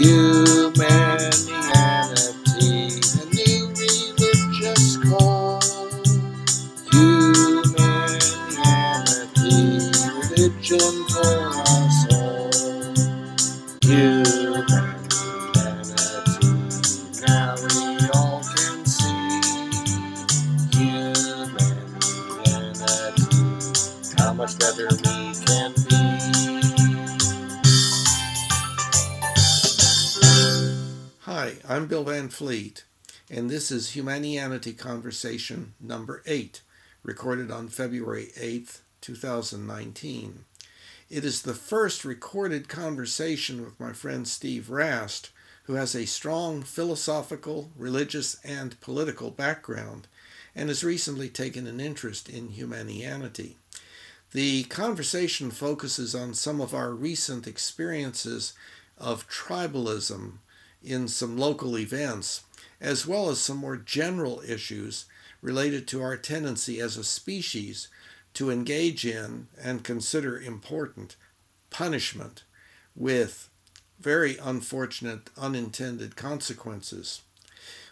Humanianity, a new religious call. Humanianity, religion for us all. Humanity, now we all can see. Humanity, how much better we can be. Hi, I'm Bill Van Fleet, and this is Humanianity Conversation number 8, recorded on February 8th, 2019. It is the first recorded conversation with my friend Steve Rast, who has a strong philosophical, religious, and political background, and has recently taken an interest in Humanianity. The conversation focuses on some of our recent experiences of tribalism in some local events, as well as some more general issues related to our tendency as a species to engage in and consider important punishment with very unfortunate unintended consequences.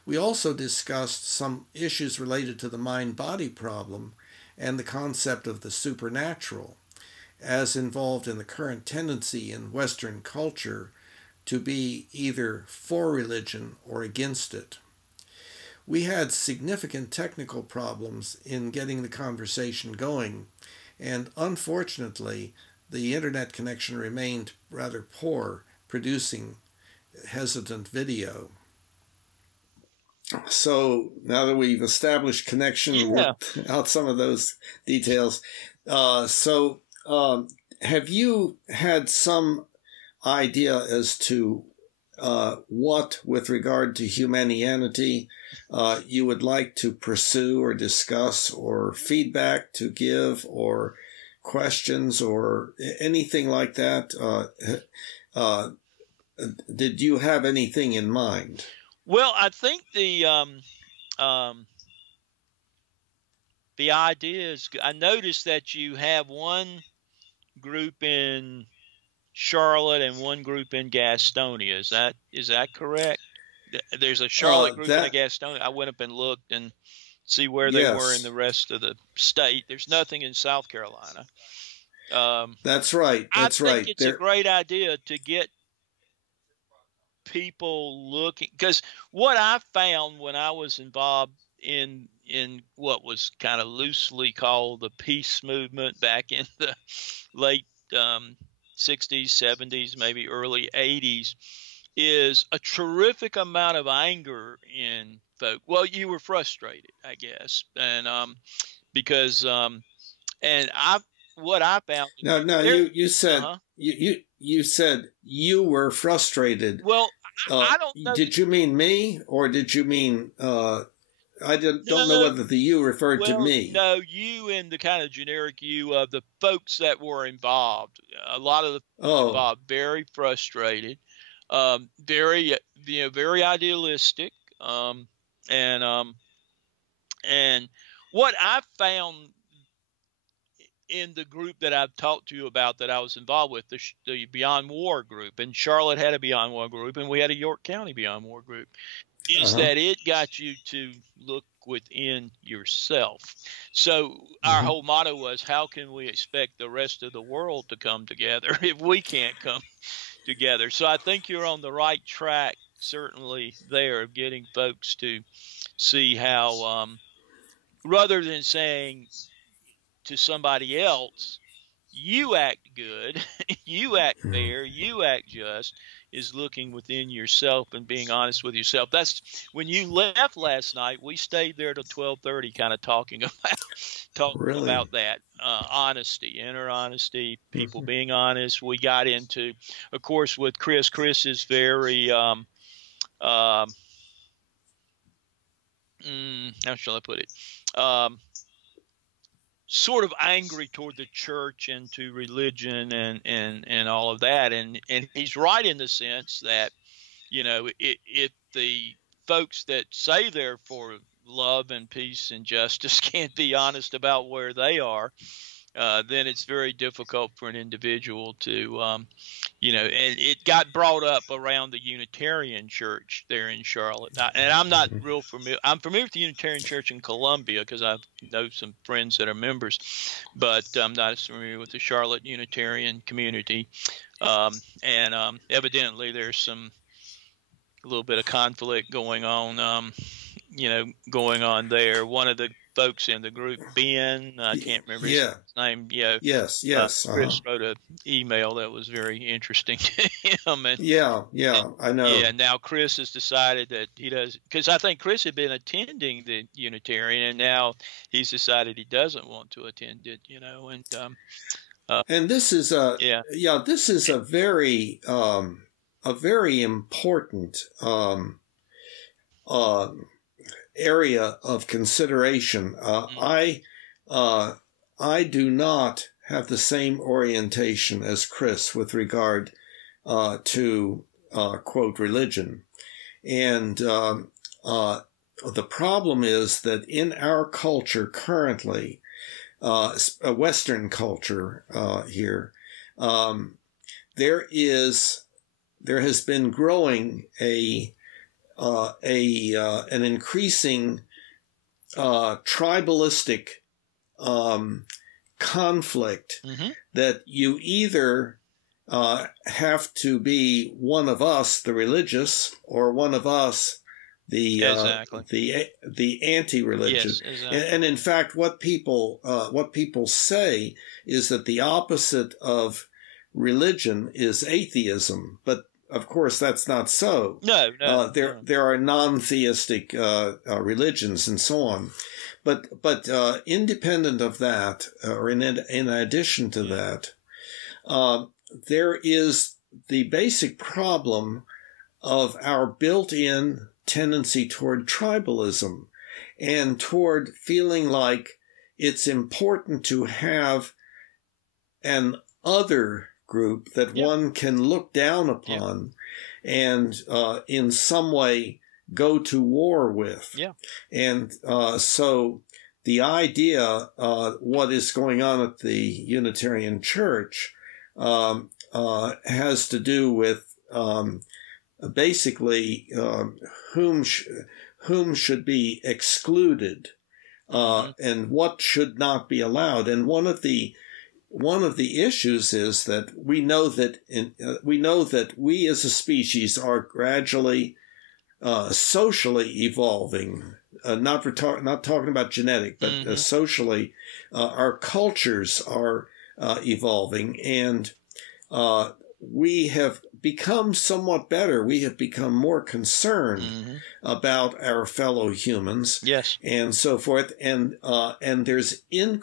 We also discussed some issues related to the mind-body problem and the concept of the supernatural, as involved in the current tendency in Western culture to be either for religion or against it. We had significant technical problems in getting the conversation going, and unfortunately, the internet connection remained rather poor, producing hesitant video. So now that we've established connection, worked out some of those details. Have you had some idea as to what, with regard to Humanianity, you would like to pursue or discuss, or feedback to give, or questions, or anything like that? Did you have anything in mind? Well, I think the idea is, I noticed that you have one group in Charlotte and one group in Gastonia. Is that correct? There's a Charlotte group and a Gastonia. I went up and looked and see where they were in the rest of the state. There's nothing in South Carolina. That's right. I think it's a great idea to get people looking, because what I found when I was involved in what was kind of loosely called the peace movement back in the late 60s, 70s, maybe early 80s, is a terrific amount of anger in folk. Well, you were frustrated, I guess, and because and what I found. No, you said you said you were frustrated. Well, I don't know. Did you mean me, or did you mean I don't know whether the you referred to me. No, you and the kind of generic you of the folks that were involved. A lot of the involved, very frustrated, very very idealistic, and what I found in the group that I've talked to you about that I was involved with, the Beyond War group, and Charlotte had a Beyond War group, and we had a York County Beyond War group, is that it got you to look within yourself. So our whole motto was, how can we expect the rest of the world to come together if we can't come together? So I think you're on the right track, certainly there, of getting folks to see how, rather than saying to somebody else, you act good, you act fair, you act just, is looking within yourself and being honest with yourself. That's when you left last night. We stayed there till 12:30, kind of talking about that honesty, inner honesty, people being honest. We got into, of course, with Chris. Chris is very how shall I put it? Sort of angry toward the church and to religion and all of that. And he's right in the sense that, if the folks that say they're for love and peace and justice can't be honest about where they are, then it's very difficult for an individual to, you know, and it got brought up around the Unitarian Church there in Charlotte. And I'm not real familiar. I'm familiar with the Unitarian Church in Columbia because I know some friends that are members, but I'm not as familiar with the Charlotte Unitarian community. Evidently there's a little bit of conflict going on, you know, going on there. One of the folks in the group, Ben, I can't remember his name. Yeah. Yes. Chris wrote an email that was very interesting to him. And, I know. Yeah. Now Chris has decided that he does, because I think Chris had been attending the Unitarian, and now he's decided he doesn't want to attend it. You know, and this is this is a very important area of consideration. I do not have the same orientation as Chris with regard to quote religion, and the problem is that in our culture currently, Western culture here, there has been growing an increasing tribalistic conflict that you either have to be one of us, the religious, or one of us, the anti-religious. Yes, exactly. And in fact, what people say is that the opposite of religion is atheism, but of course that's not so. No. There are non-theistic religions and so on, but independent of that, or in addition to that, there is the basic problem of our built-in tendency toward tribalism and toward feeling like it's important to have an other group that one can look down upon and in some way go to war with. And so the idea, what is going on at the Unitarian Church, has to do with basically whom should be excluded and what should not be allowed. And one of the issues is that we know that we as a species are gradually socially evolving. Not talking about genetic, but socially, our cultures are evolving, and we have become somewhat better. We have become more concerned about our fellow humans, and so forth. And there's an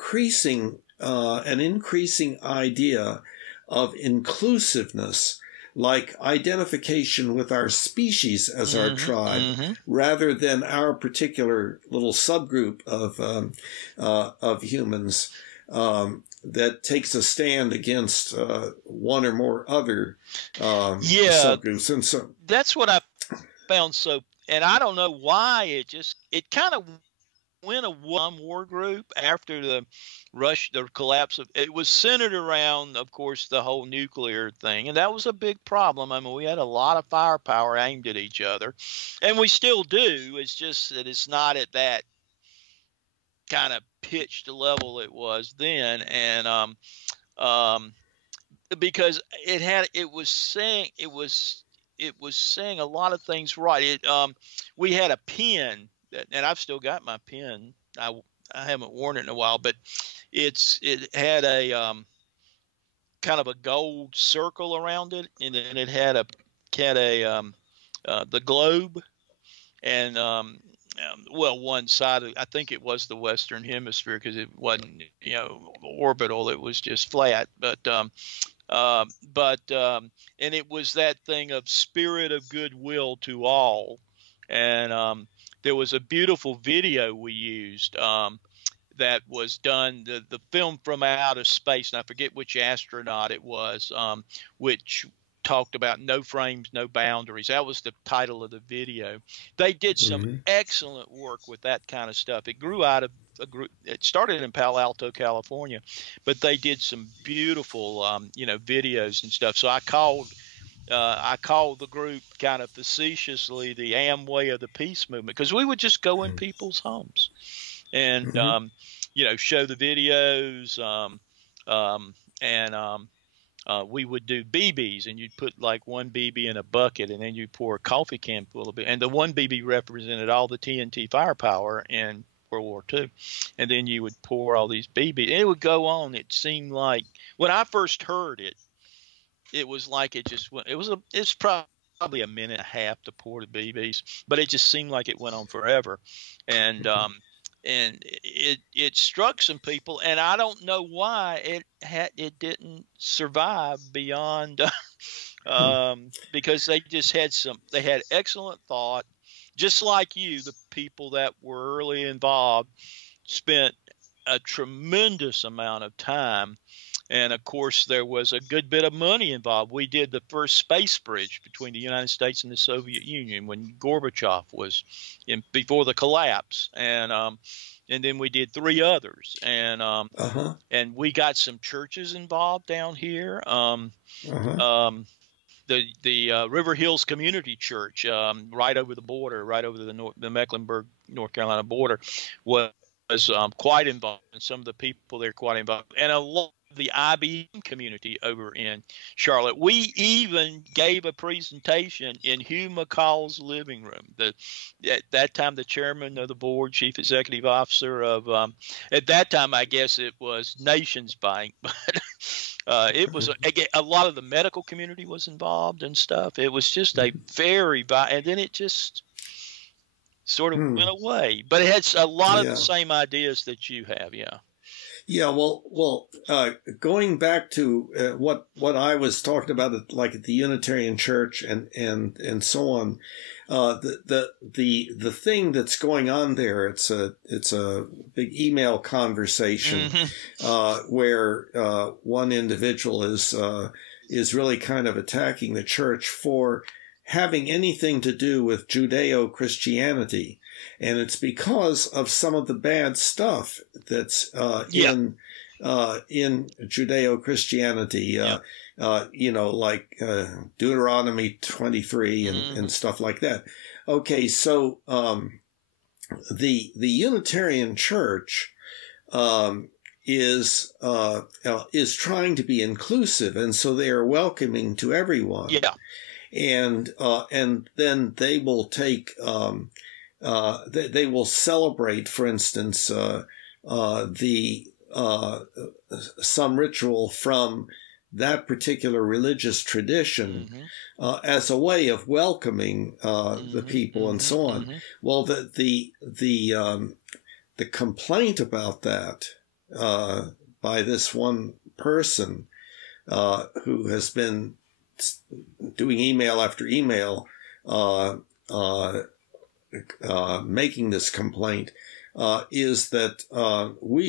increasing idea of inclusiveness, like identification with our species as our tribe, rather than our particular little subgroup of humans that takes a stand against one or more other subgroups. And so that's what I found and I don't know why it kind of went a war group after the collapse of it. Was centered around, of course, the whole nuclear thing, and that was a big problem. I mean, we had a lot of firepower aimed at each other, and we still do. It's just that it's not at that kind of pitched level it was then, and because it was saying a lot of things right. We had a pen. And I've still got my pen. I haven't worn it in a while, but it had a kind of a gold circle around it, and then it had the globe, and one side of, I think it was the Western Hemisphere because it wasn't orbital; it was just flat. But and it was that thing of spirit of goodwill to all, and there was a beautiful video we used that was done, the film from outer space, and I forget which astronaut it was, which talked about no frames, no boundaries. That was the title of the video. They did some excellent work with that kind of stuff. It grew out of a group. It started in Palo Alto, California, but they did some beautiful, videos and stuff. So I called the group kind of facetiously the Amway of the peace movement, because we would just go in people's homes and, show the videos, we would do BBs, and you'd put like one BB in a bucket, and then you pour a coffee can full of it. And the one BB represented all the TNT firepower in World War II. And then you would pour all these BBs. And it would go on. It seemed like, when I first heard it, it was like it just went. It's probably a minute and a half to pour the BBs, but it just seemed like it went on forever. And it struck some people, and I don't know why it didn't survive beyond because they had excellent thought, just like you. The people that were early involved spent a tremendous amount of time, and of course there was a good bit of money involved. We did the first space bridge between the United States and the Soviet Union when Gorbachev was before the collapse, and then we did 3 others, and we got some churches involved down here. The River Hills Community Church, right over the border, right over the Mecklenburg, North Carolina border, was quite involved, and some of the people there quite involved, and a lot of the IBM community over in Charlotte. We even gave a presentation in Hugh McCall's living room. At that time, the chairman of the board, chief executive officer of, at that time, I guess it was Nations Bank, but it was a lot of the medical community was involved and stuff. It was just a very, and then it just sort of went away. But it had a lot of the same ideas that you have, Yeah, well, going back to what I was talking about, at the Unitarian Church and so on, the thing that's going on there, it's a big email conversation where one individual is really kind of attacking the church for having anything to do with Judeo-Christianity. And it's because of some of the bad stuff that's in Judeo-Christianity, like Deuteronomy 23 and stuff like that. Okay, so the Unitarian Church is trying to be inclusive, and so they are welcoming to everyone. Yeah. And then they will take they will celebrate, for instance, some ritual from that particular religious tradition as a way of welcoming the people and so on. Well, the complaint about that by this one person who has been doing email after email, making this complaint, is that we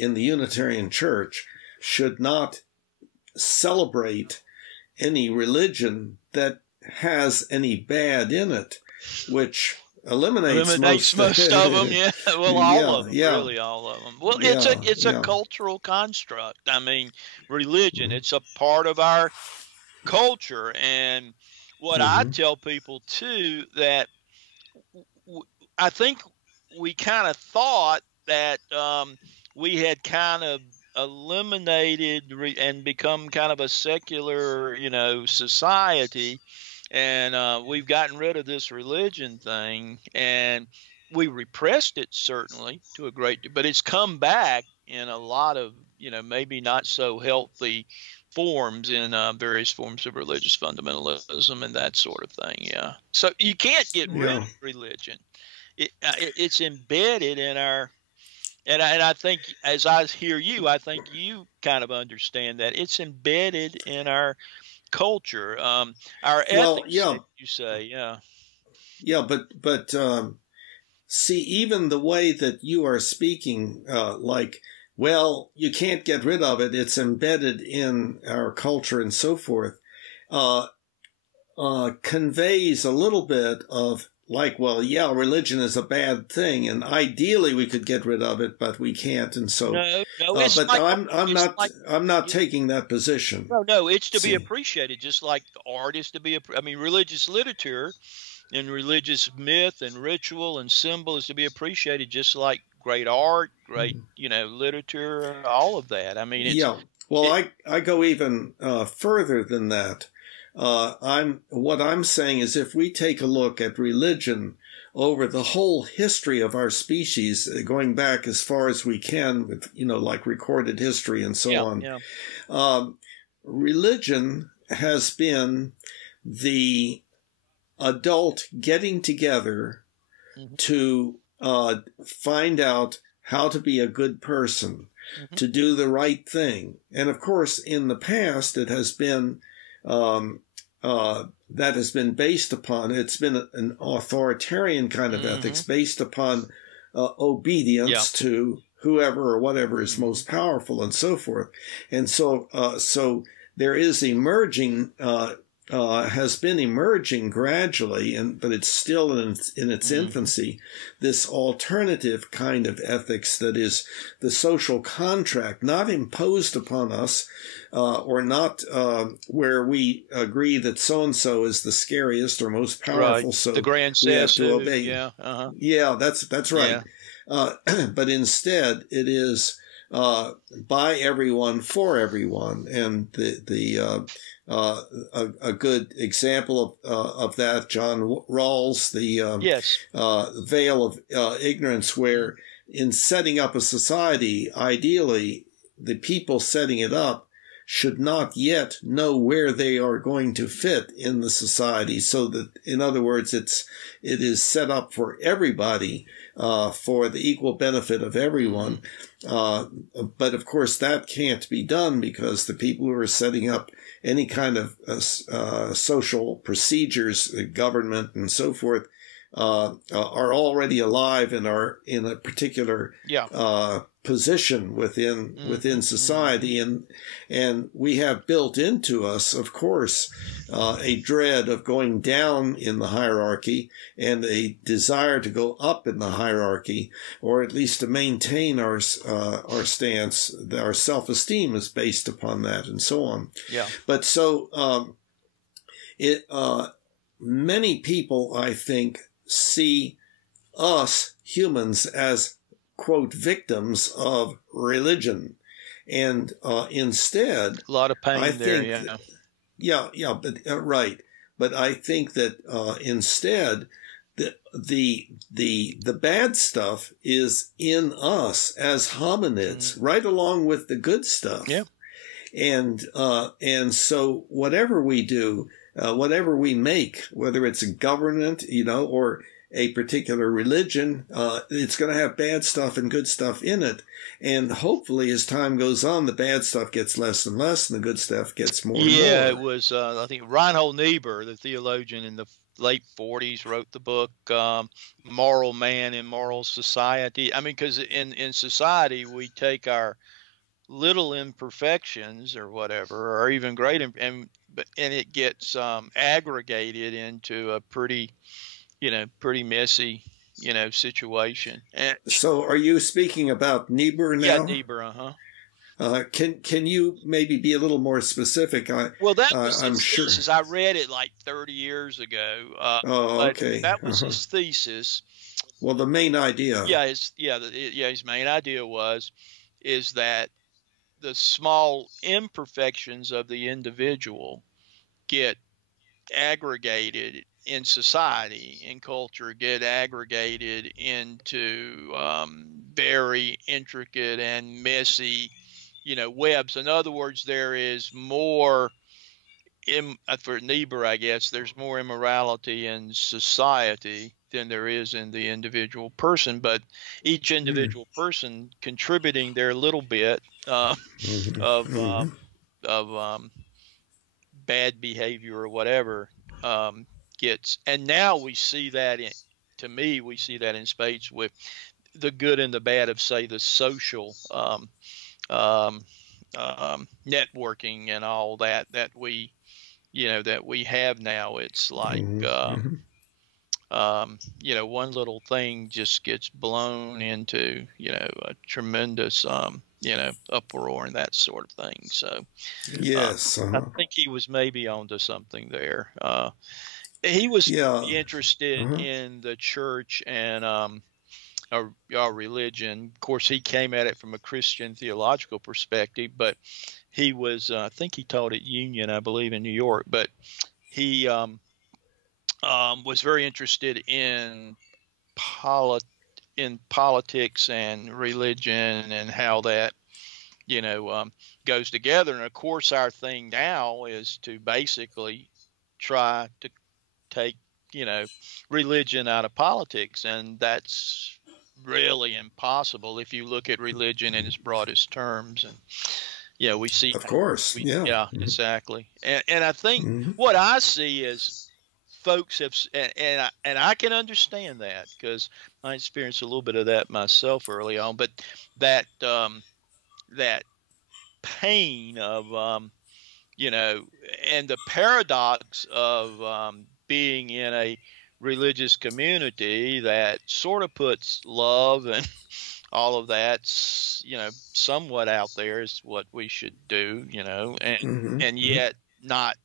in the Unitarian Church should not celebrate any religion that has any bad in it, which eliminates most of them. Yeah, well, all of them, really, all of them. Well, it's a cultural construct. I mean, religion, it's a part of our culture. And what I tell people too, that I think we kind of thought that we had kind of eliminated and become kind of a secular, society, and we've gotten rid of this religion thing, and we repressed it certainly to a great degree, but it's come back in a lot of, maybe not so healthy forms in various forms of religious fundamentalism and that sort of thing. Yeah. So you can't get rid of religion. It's embedded in our, and I think as I hear you, I think you kind of understand that it's embedded in our culture, our ethics. You say, but see, even the way that you are speaking, like well, you can't get rid of it. It's embedded in our culture and so forth, conveys a little bit of like, well, yeah, religion is a bad thing, and ideally we could get rid of it, but we can't, and so. No, it's but like, I'm not taking that position. No, it's to be See. appreciated, just like art is to be. I mean, religious literature and religious myth and ritual and symbol is to be appreciated, just like great art, great literature, all of that. I mean, it's Well, I go even further than that. What I'm saying is, if we take a look at religion over the whole history of our species, going back as far as we can with, like recorded history and so on, religion has been the adult getting together to find out how to be a good person, to do the right thing. And of course, in the past, it has been that has been based upon, it's been an authoritarian kind of ethics based upon obedience to whoever or whatever is most powerful and so forth. And so there is emerging, has been emerging gradually, but it's still in its infancy, this alternative kind of ethics that is the social contract, not imposed upon us, or not where we agree that so-and-so is the scariest or most powerful, so the grand we have to Sassu, obey. Yeah, that's right. But instead, it is by everyone for everyone, and a good example of that, John Rawls, the veil of ignorance, where in setting up a society, ideally, the people setting it up should not yet know where they are going to fit in the society, so that, in other words, it is set up for everybody, for the equal benefit of everyone. But of course, that can't be done because the people who are setting up any kind of social procedures, government, and so forth, are already alive and are in a particular position within society, and we have built into us, of course, a dread of going down in the hierarchy and a desire to go up in the hierarchy, or at least to maintain our stance. Our self-esteem is based upon that, and so on. But so many people, I think, see us humans as, quote, victims of religion. And instead, a lot of pain I there, think but right. But I think that instead, the bad stuff is in us as hominids, right along with the good stuff. And so whatever we do, whatever we make, whether it's a government, or a particular religion, it's going to have bad stuff and good stuff in it. And hopefully, as time goes on, the bad stuff gets less and less, and the good stuff gets more and more. It was, I think, Reinhold Niebuhr, the theologian in the late 40s, wrote the book Moral Man in Moral Society. I mean, because in society, we take our little imperfections or whatever, or even great, and it gets aggregated into a pretty messy, situation. And so, are you speaking about Niebuhr now? Yeah, Niebuhr. Can you maybe be a little more specific? Well, that was I'm his sure. thesis. I read it like 30 years ago. Okay. That was his thesis. Well, the main idea. His main idea is that the small imperfections of the individual get aggregated in society, in culture, get aggregated into very intricate and messy, webs. In other words, there is more, for Niebuhr, I guess, there's more immorality in society than there is in the individual person, but each individual person contributing their little bit of bad behavior or whatever gets. And now we see that we see that in spades with the good and the bad of, say, the social um, networking and all that we that we have now. It's like one little thing just gets blown into a tremendous uproar and that sort of thing. So Yes. I think he was maybe onto something there. He was Yeah. interested in the church and our religion. Of course, he came at it from a Christian theological perspective, but he was, I think he taught at Union, I believe, in New York, but he was very interested in politics and religion and how that goes together. And of course, our thing now is to basically try to take religion out of politics, and that's really impossible if you look at religion in its broadest terms. And we see Of course. Yeah. exactly. And I think what I see is folks have, and I can understand that because I experienced a little bit of that myself early on, but that that pain of and the paradox of being in a religious community that sort of puts love and all of that, somewhat out there is what we should do, and yet not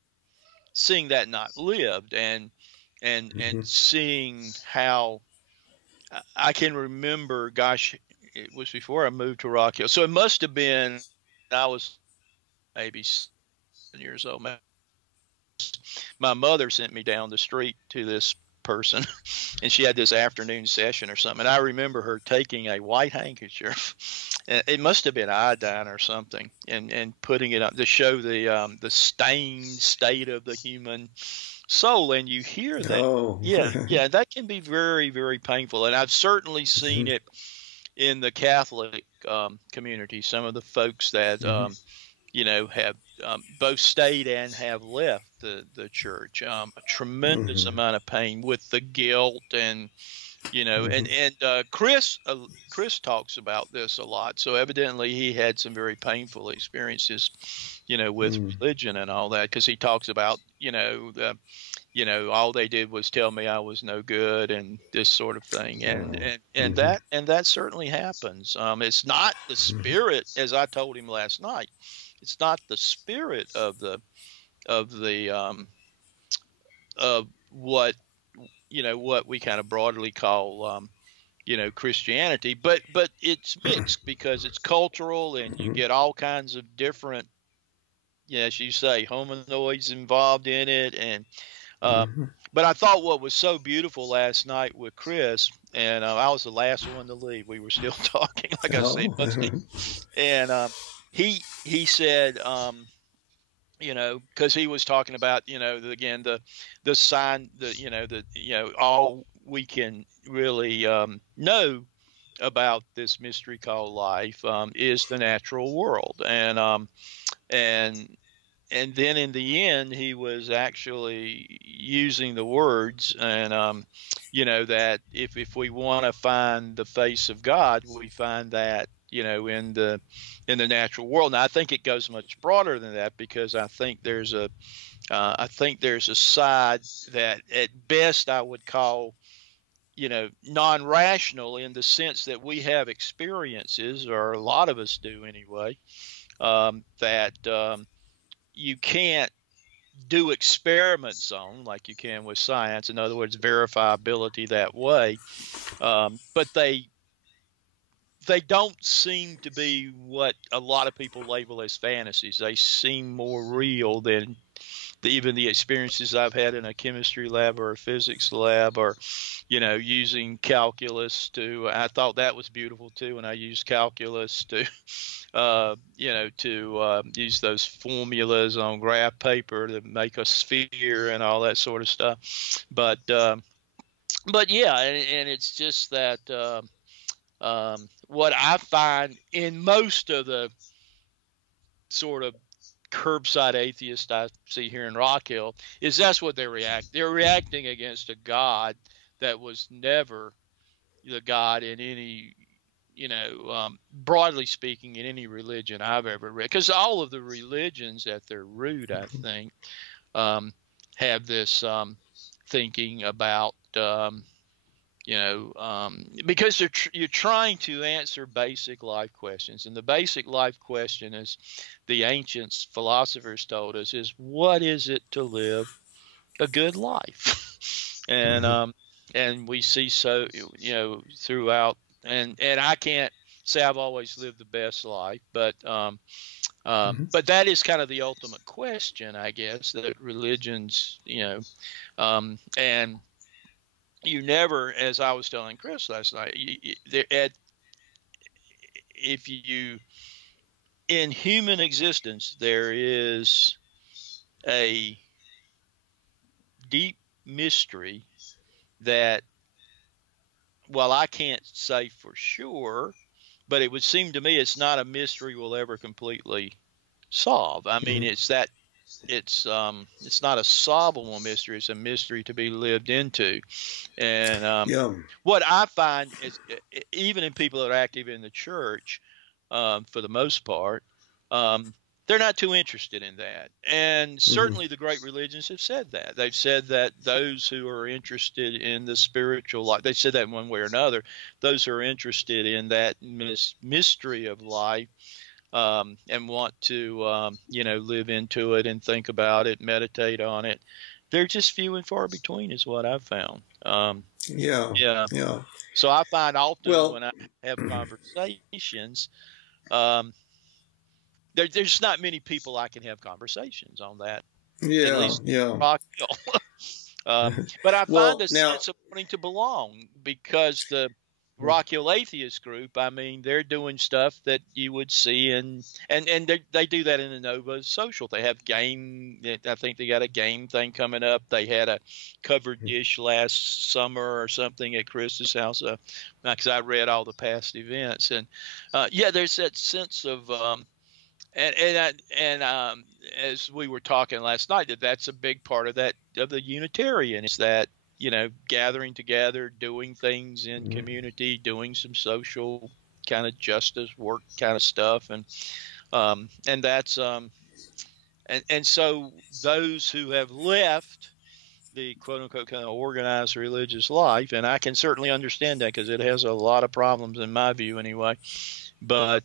seeing that not lived, and seeing how I can remember, gosh, it was before I moved to Rock Hill, so it must have been I was maybe 7 years old. My mother sent me down the street to this person, and she had this afternoon session or something. And I remember her taking a white handkerchief, and it must have been iodine or something, and putting it up to show the stained state of the human soul. And you hear that, yeah, that can be very, very painful. And I've certainly seen it in the Catholic community. Some of the folks that have both stayed and have left the church. A tremendous amount of pain with the guilt and Chris talks about this a lot. So evidently he had some very painful experiences, with religion and all that, because he talks about all they did was tell me I was no good and this sort of thing, and that certainly happens. It's not the spirit, as I told him last night. It's not the spirit of what what we kind of broadly call Christianity, but it's mixed because it's cultural, and you get all kinds of different, as you say, hominoids involved in it, and but I thought what was so beautiful last night with Chris, and I was the last one to leave. We were still talking, like I said, and he said, because he was talking about, again, the sign, all we can really know about this mystery called life is the natural world, and then in the end, he was actually using the words, and that if we want to find the face of God, we find that in the natural world. Now, I think it goes much broader than that, because I think there's a side that at best I would call non-rational, in the sense that we have experiences, or a lot of us do anyway, that you can't do experiments on like you can with science. In other words, verifiability that way. But they don't seem to be what a lot of people label as fantasies. They seem more real than even the experiences I've had in a chemistry lab or a physics lab, or using calculus to. I thought that was beautiful too, and I used calculus to use those formulas on graph paper to make a sphere and all that sort of stuff. But yeah, and it's just that what I find in most of the sort of curbside atheists I see here in Rock Hill is that's what they're reacting against a God that was never the God in any broadly speaking, in any religion I've ever read, because all of the religions at their root, I think, have this thinking about, because you're trying to answer basic life questions. And the basic life question, as the ancient philosophers told us, is what is it to live a good life? And we see throughout, and I can't say I've always lived the best life, but that is kind of the ultimate question, I guess, that religions, and you never, as I was telling Chris last night, in human existence, there is a deep mystery that, well, I can't say for sure, but it would seem to me it's not a mystery we'll ever completely solve. I mean, it's not a solvable mystery. It's a mystery to be lived into. And what I find is, even in people that are active in the church, for the most part, they're not too interested in that. And certainly the great religions have said that. They've said that those who are interested in the spiritual life, they said that in one way or another, those who are interested in that mystery of life, and want to, live into it and think about it, meditate on it, they're just few and far between, is what I've found. Yeah. So I find often when I have conversations, there's not many people I can have conversations on that. At least Rock Hill. But I find a sense of wanting to belong, because the Rock Hill Atheist group, I mean, they're doing stuff that you would see and they do that in the Nova Social. They have game. I think they got a game thing coming up. They had a covered dish last summer or something at Chris's house, because I read all the past events. And there's that sense of as we were talking last night, that's a big part of that, of the Unitarian, is that, gathering together, doing things in community, doing some social kind of justice work kind of stuff. And that's, and so those who have left the quote unquote kind of organized religious life, and I can certainly understand that, because it has a lot of problems in my view anyway. But,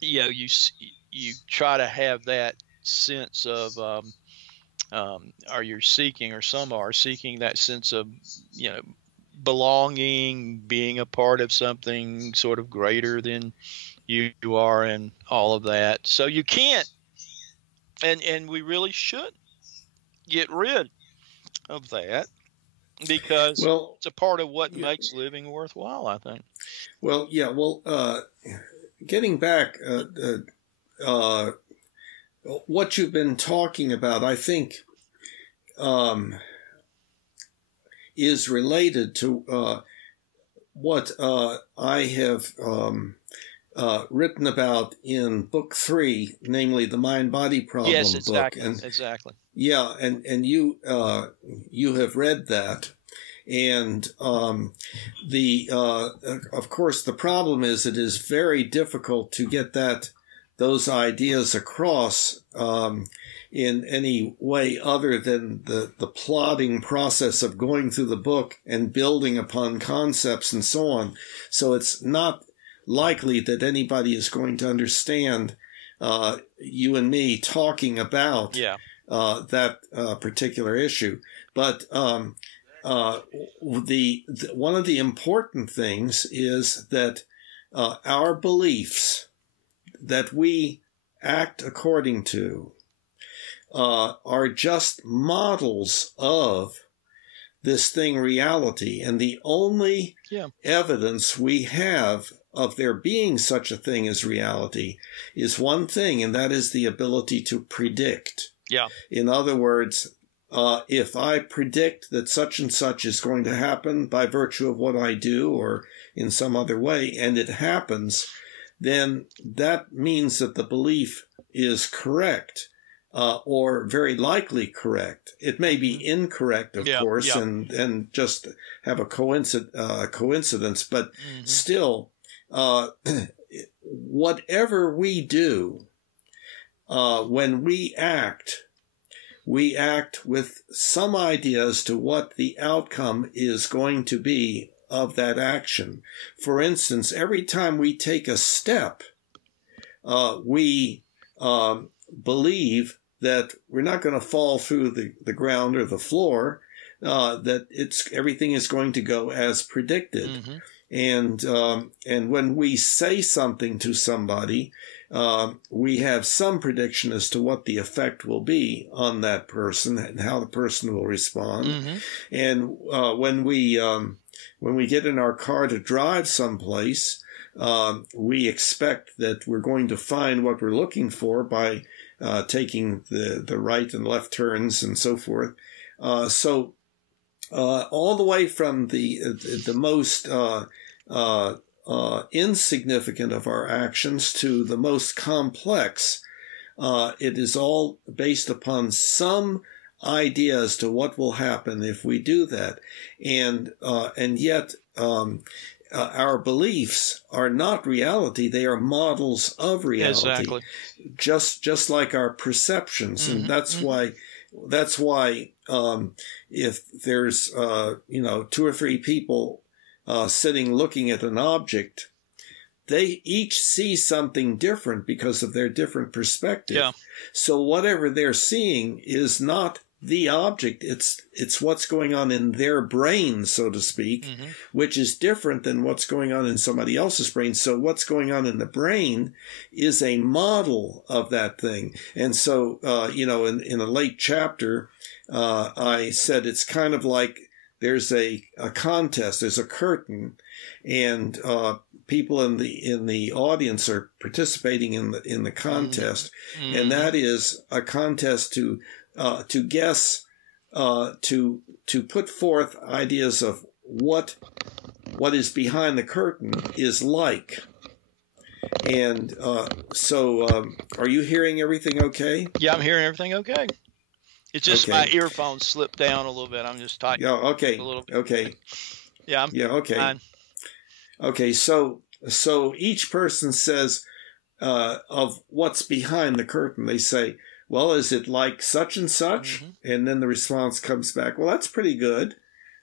you try to have that sense of, or you're seeking, or some are seeking that sense of, belonging, being a part of something sort of greater than you are, and all of that. So you can't, and we really should get rid of that, because it's a part of what makes living worthwhile, I think. Getting back, what you've been talking about, I think, is related to what I have written about in book 3, namely the Mind-Body Problem book. Exactly. Yeah, and you have read that. And of course, the problem is it is very difficult to get those ideas across in any way other than the plodding process of going through the book and building upon concepts and so on. So it's not likely that anybody is going to understand you and me talking about that particular issue. But one of the important things is that our beliefs that we act according to are just models of this thing, reality. And the only evidence we have of there being such a thing as reality is one thing, and that is the ability to predict. Yeah. In other words, if I predict that such and such is going to happen by virtue of what I do or in some other way, and it happens, then that means that the belief is correct, or very likely correct. It may be incorrect, of course, and just have a coincidence, but still, whatever we do, when we act with some idea as to what the outcome is going to be of that action. For instance, every time we take a step, we believe that we're not going to fall through the ground or the floor, that everything is going to go as predicted. Mm-hmm. And when we say something to somebody, we have some prediction as to what the effect will be on that person and how the person will respond. Mm-hmm. And when we get in our car to drive someplace, we expect that we're going to find what we're looking for by taking the right and left turns and so forth. So all the way from the most insignificant of our actions to the most complex, it is all based upon some idea as to what will happen if we do that. And yet, our beliefs are not reality. They are models of reality. Exactly. Just like our perceptions. Mm-hmm. And that's why, if there's, 2 or 3 people, sitting looking at an object, they each see something different because of their different perspective. Yeah. So whatever they're seeing is not the object, it's what's going on in their brain, so to speak, mm-hmm. which is different than what's going on in somebody else's brain. So what's going on in the brain is a model of that thing. And so, in a late chapter, I said it's kind of like there's a contest, there's a curtain, and people in the audience are participating in the contest, mm-hmm. and that is a contest to guess, to put forth ideas of what is behind the curtain is like. And so are you hearing everything okay? Yeah, I'm hearing everything okay. It's just okay. My earphones slipped down a little bit. I'm just tightening okay. a little bit. Okay. Yeah, okay. Fine. Okay, so each person says of what's behind the curtain. They say, well, is it like such and such? Mm-hmm. And then the response comes back, well, that's pretty good.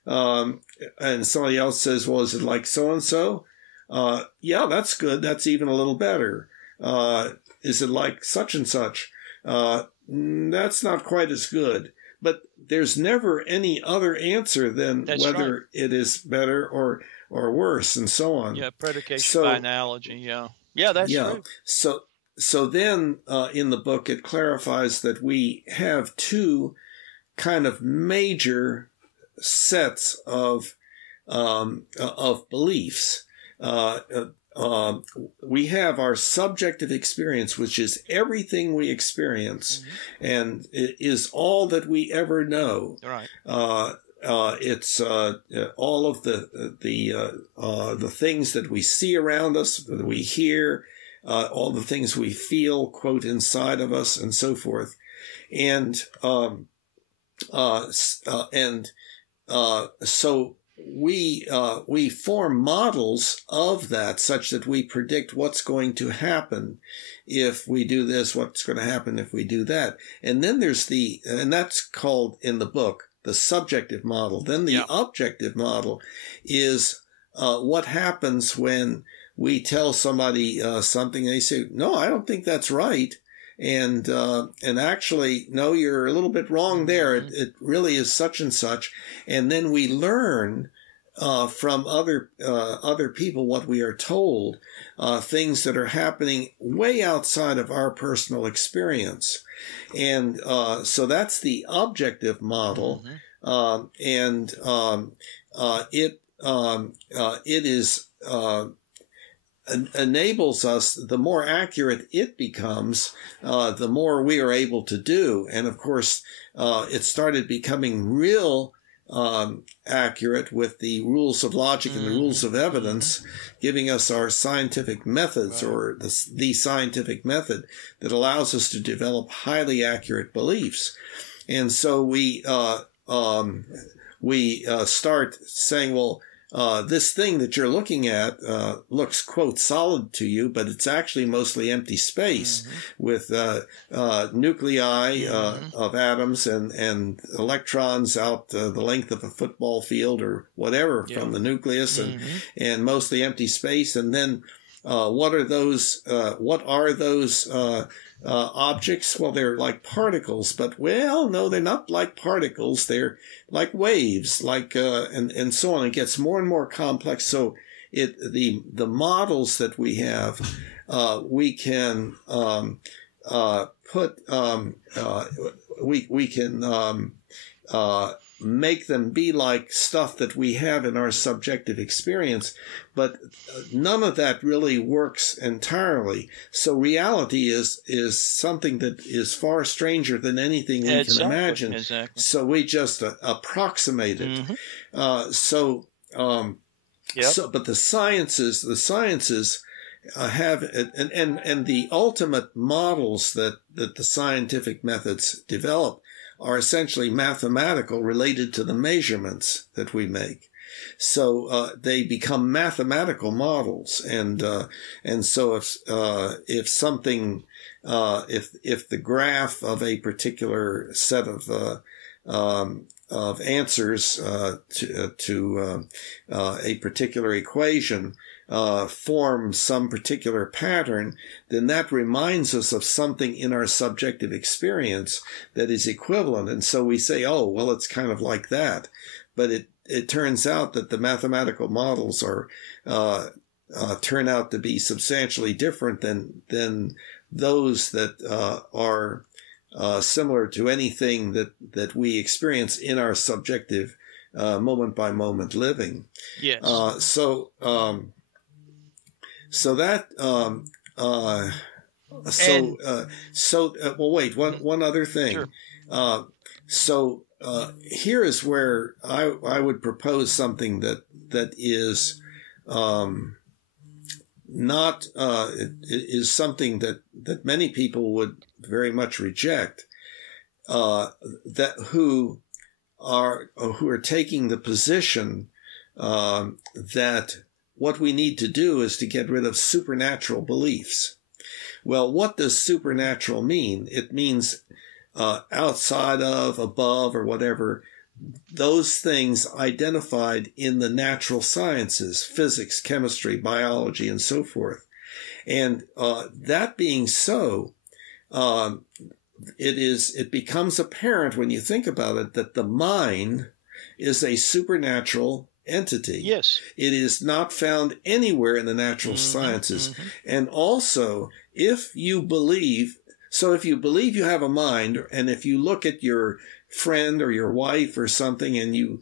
And somebody else says, well, is it like so-and-so? Yeah, that's good. That's even a little better. Is it like such and such? That's not quite as good. But there's never any other answer than that's whether right. It is better or worse, and so on. Yeah, predication by analogy, yeah. Yeah, that's true. So then in the book, it clarifies that we have 2 kind of major sets of beliefs. We have our subjective experience, which is everything we experience, mm-hmm. and it is all that we ever know. Right. It's all of the things that we see around us, that we hear, all the things we feel, quote, inside of us, and so forth. And so we form models of that such that we predict what's going to happen if we do this, what's going to happen if we do that. And then there's and that's called in the book the subjective model. Then the objective model is what happens when we tell somebody something, and they say, no, I don't think that's right. And actually, no, you're a little bit wrong there. It really is such and such. And then we learn from other people what we are told, things that are happening way outside of our personal experience. And so that's the objective model. Mm-hmm. It is enables us, the more accurate it becomes, the more we are able to do. And of course, it started becoming real accurate with the rules of logic and the rules of evidence, giving us our scientific methods, or the scientific method that allows us to develop highly accurate beliefs. And so we start saying, well, this thing that you're looking at looks, quote, solid to you, but it's actually mostly empty space with nuclei of atoms and electrons out the length of a football field or whatever from the nucleus, and mostly empty space. And then what are those objects? Well, they're like particles, but no, they're not like particles. They're like waves, and so on. It gets more and more complex. So the models that we have, we can make them be like stuff that we have in our subjective experience, but none of that really works entirely. So reality is something that is far stranger than anything we can imagine. Exactly. So we just approximate it. But the sciences have, and the ultimate models that the scientific methods develop are essentially mathematical, related to the measurements that we make. So they become mathematical models, and so if something, if the graph of a particular set of answers to a particular equation form some particular pattern, then that reminds us of something in our subjective experience that is equivalent. And so we say, oh, well, it's kind of like that. But it turns out that the mathematical models turn out to be substantially different than those that are similar to anything that we experience in our subjective moment by moment living. Yes. Wait, one other thing. Sure. Here is where I would propose something that is not it is something that many people would very much reject, who are taking the position that what we need to do is to get rid of supernatural beliefs. Well, what does supernatural mean? It means outside of, above, or whatever, those things identified in the natural sciences, physics, chemistry, biology, and so forth. And that being so, it becomes apparent when you think about it that the mind is a supernatural entity. Yes. It is not found anywhere in the natural sciences. And also, if you believe you have a mind, and if you look at your friend or your wife or something, and you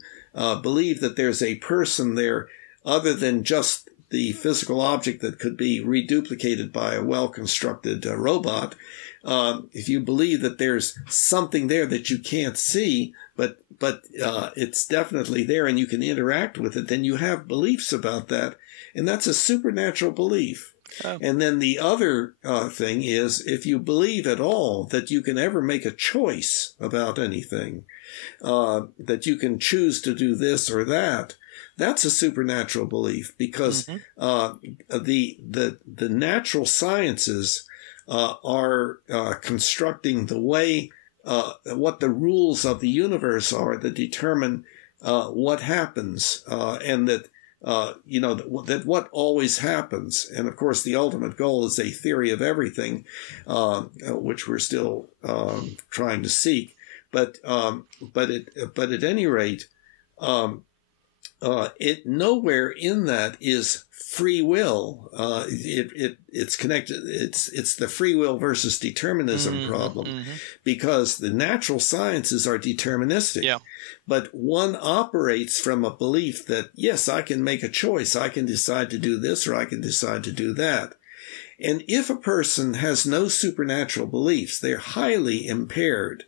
believe that there's a person there other than just the physical object that could be reduplicated by a well-constructed robot, if you believe that there's something there that you can't see, but it's definitely there and you can interact with it, then you have beliefs about that, and that's a supernatural belief. Oh. And then the other thing is, if you believe at all that you can ever make a choice about anything, that you can choose to do this or that, that's a supernatural belief, because the natural sciences are constructing the way, what the rules of the universe are that determine what happens, and that that what always happens. And of course, the ultimate goal is a theory of everything, which we're still trying to seek. But at any rate, it nowhere in that is free will. It's connected. It's the free will versus determinism problem, because the natural sciences are deterministic. Yeah. But one operates from a belief that, yes, I can make a choice. I can decide to do this or I can decide to do that. And if a person has no supernatural beliefs, they're highly impaired.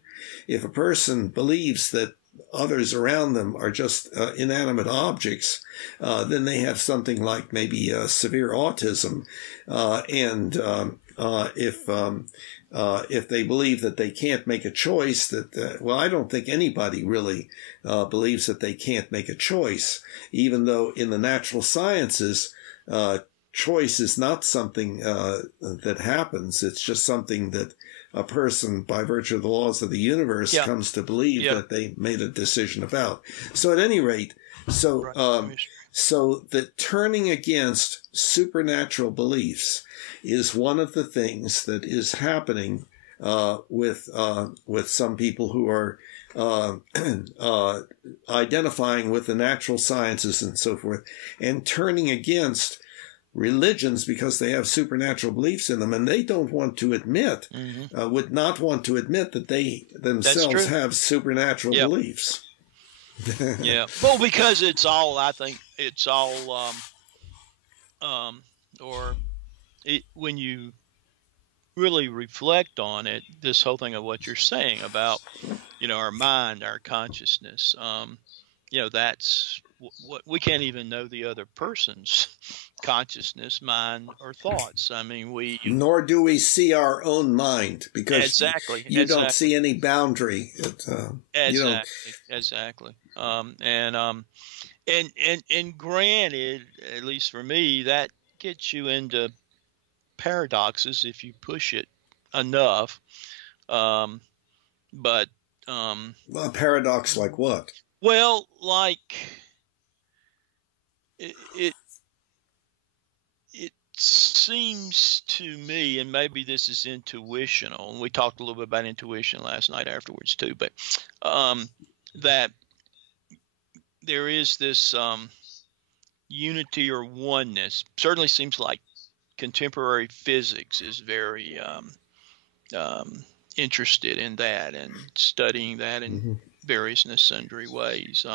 If a person believes that others around them are just inanimate objects, then they have something like maybe severe autism, and if they believe that they can't make a choice, well, I don't think anybody really believes that they can't make a choice, even though in the natural sciences, choice is not something that happens. It's just something that a person, by virtue of the laws of the universe, comes to believe that they made a decision about. So at any rate, so that turning against supernatural beliefs is one of the things that is happening with some people who are identifying with the natural sciences and so forth, and turning against religions because they have supernatural beliefs in them, and they don't want to admit, would not want to admit that they themselves have supernatural beliefs. Yeah. Well, because it's all, I think it's all, when you really reflect on it, this whole thing of what you're saying about, our mind, our consciousness, that's what we can't even know the other person's consciousness, mind, or thoughts. I mean, nor do we see our own mind, because you don't see any boundary. Exactly. And granted, at least for me, that gets you into paradoxes if you push it enough. But a paradox like what? Well, like it seems to me, and maybe this is intuitional, and we talked a little bit about intuition last night afterwards too, but that there is this unity or oneness. Certainly seems like contemporary physics is very interested in that and studying that in various and sundry ways.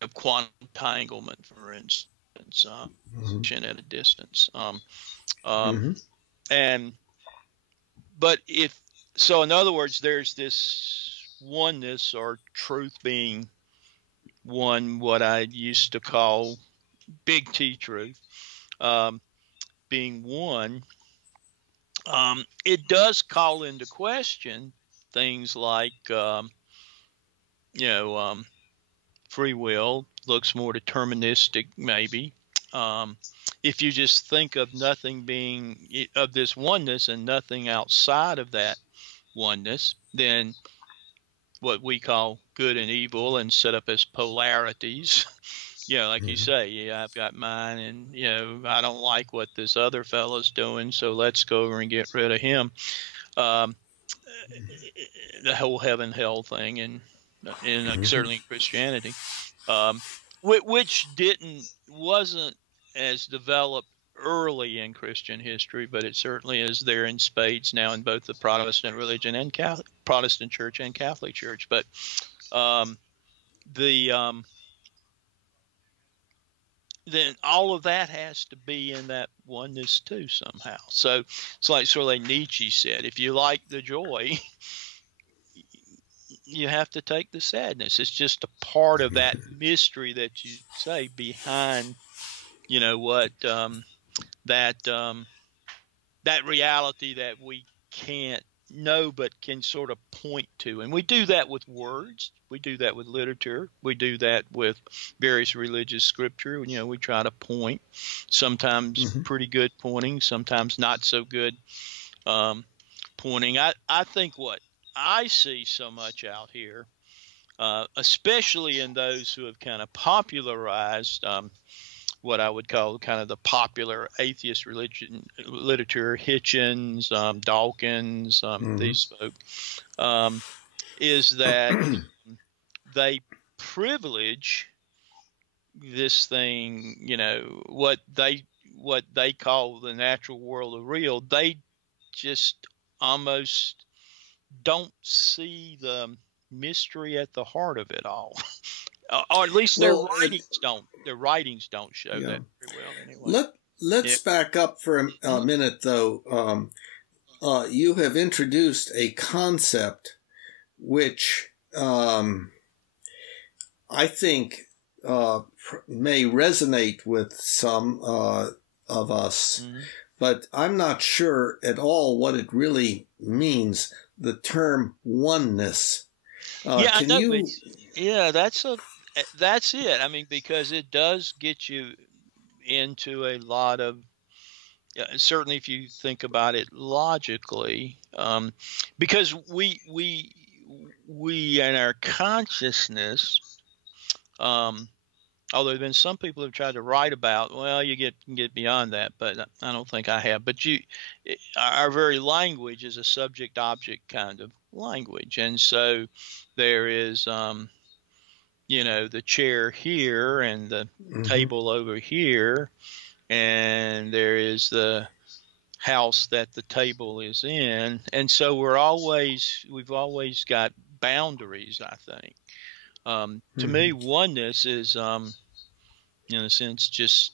Of quantum entanglement, for instance, at a distance. But in other words, there's this oneness or truth being one, what I used to call big T truth, being one. It does call into question things like, free will looks more deterministic, maybe. If you just think of nothing being of this oneness and nothing outside of that oneness, then what we call good and evil and set up as polarities, like you say, I've got mine, and I don't like what this other fellow's doing, so let's go over and get rid of him. The whole heaven hell thing, and certainly in Christianity, which wasn't as developed early in Christian history, but it certainly is there in spades now in both the Protestant religion and Protestant Church and Catholic Church. But then all of that has to be in that oneness too somehow. So it's like sort of like Nietzsche said, if you like the joy, you have to take the sadness. It's just a part of that mystery that you say behind, what that reality that we can't know but can sort of point to. And we do that with words. We do that with literature. We do that with various religious scripture. We try to point, sometimes pretty good pointing, sometimes not so good pointing. I think what I see so much out here, especially in those who have kind of popularized what I would call kind of the popular atheist literature, Hitchens, Dawkins, these folk, is that they privilege this thing, what they call the natural world of real. They just almost don't see the mystery at the heart of it all. Or at least their writings don't. Their writings don't show that very well anyway. Let's back up for a minute, though. You have introduced a concept which I think may resonate with some of us, but I'm not sure at all what it really means, the term oneness. Yeah, I Can know. you... That's it. I mean, because it does get you into a lot of, certainly if you think about it logically, because we in our consciousness, although there have been some people who've tried to write about, well, you can get beyond that, but I don't think I have. But our very language is a subject-object kind of language, and so there is, the chair here and the table over here, and there is the house that the table is in, and so we've always got boundaries, I think. To me, oneness is, in a sense, just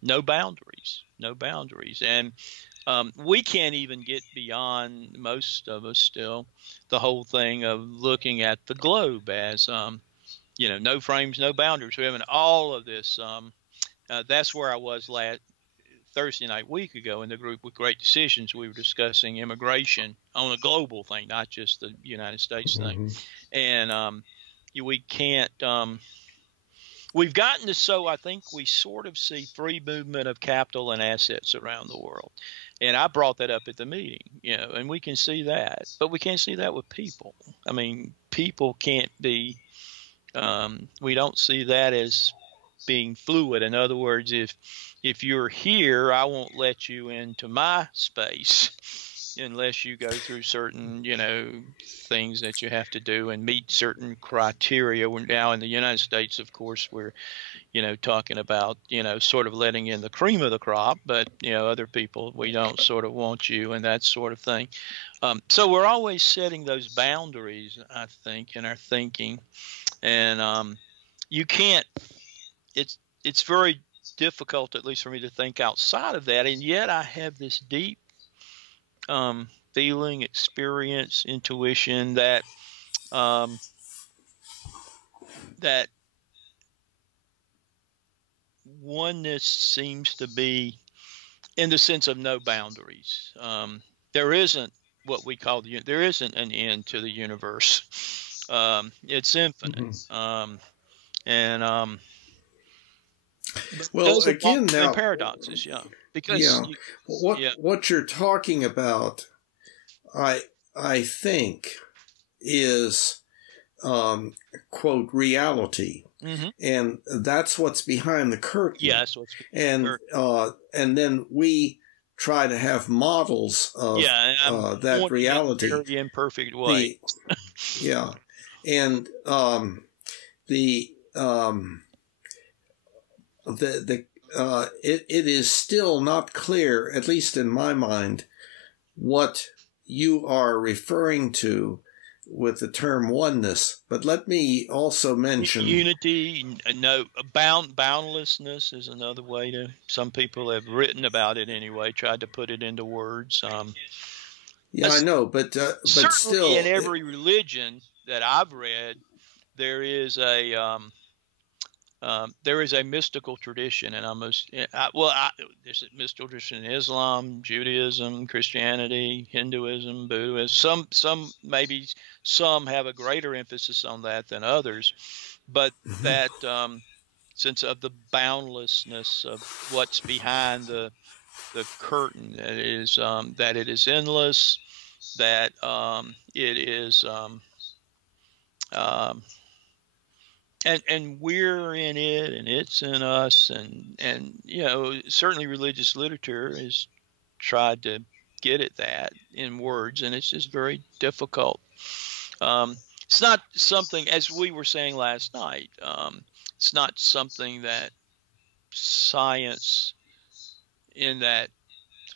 no boundaries, and we can't even get beyond, most of us still, the whole thing of looking at the globe as no frames, no boundaries. We're having all of this. That's where I was last Thursday night, week ago, in the group with Great Decisions. We were discussing immigration on a global thing, not just the United States thing. And we can't. We've gotten to, so I think we sort of see free movement of capital and assets around the world. And I brought that up at the meeting, and we can see that, but we can't see that with people. I mean, people can't be. We don't see that as being fluid. In other words, if you're here, I won't let you into my space unless you go through certain, things that you have to do and meet certain criteria. Now in the United States, of course, we're, talking about, sort of letting in the cream of the crop, but, other people, we don't sort of want you and that sort of thing. So we're always setting those boundaries, I think, in our thinking. And you can't, it's very difficult, at least for me, to think outside of that. And yet I have this deep feeling, experience, intuition that that oneness seems to be in the sense of no boundaries. There isn't what we call there isn't an end to the universe. It's infinite. Well, again, now, paradoxes, because what you're talking about, I think, is quote, reality, and that's what's behind the curtain. Yes, and then we try to have models of that reality. Very imperfect way. And it is still not clear, at least in my mind, what you are referring to with the term oneness. But let me also mention unity. No, boundlessness is another way to. Some people have written about it anyway, tried to put it into words. I know, but still, in every religion that I've read, there is a mystical tradition, and there's a mystical tradition in Islam, Judaism, Christianity, Hinduism, Buddhism. Some have a greater emphasis on that than others, but that sense of the boundlessness of what's behind the curtain, that it is endless, that it is. And we're in it, and it's in us, and certainly religious literature has tried to get at that in words, and it's just very difficult. It's not something, as we were saying last night, it's not something that science, in that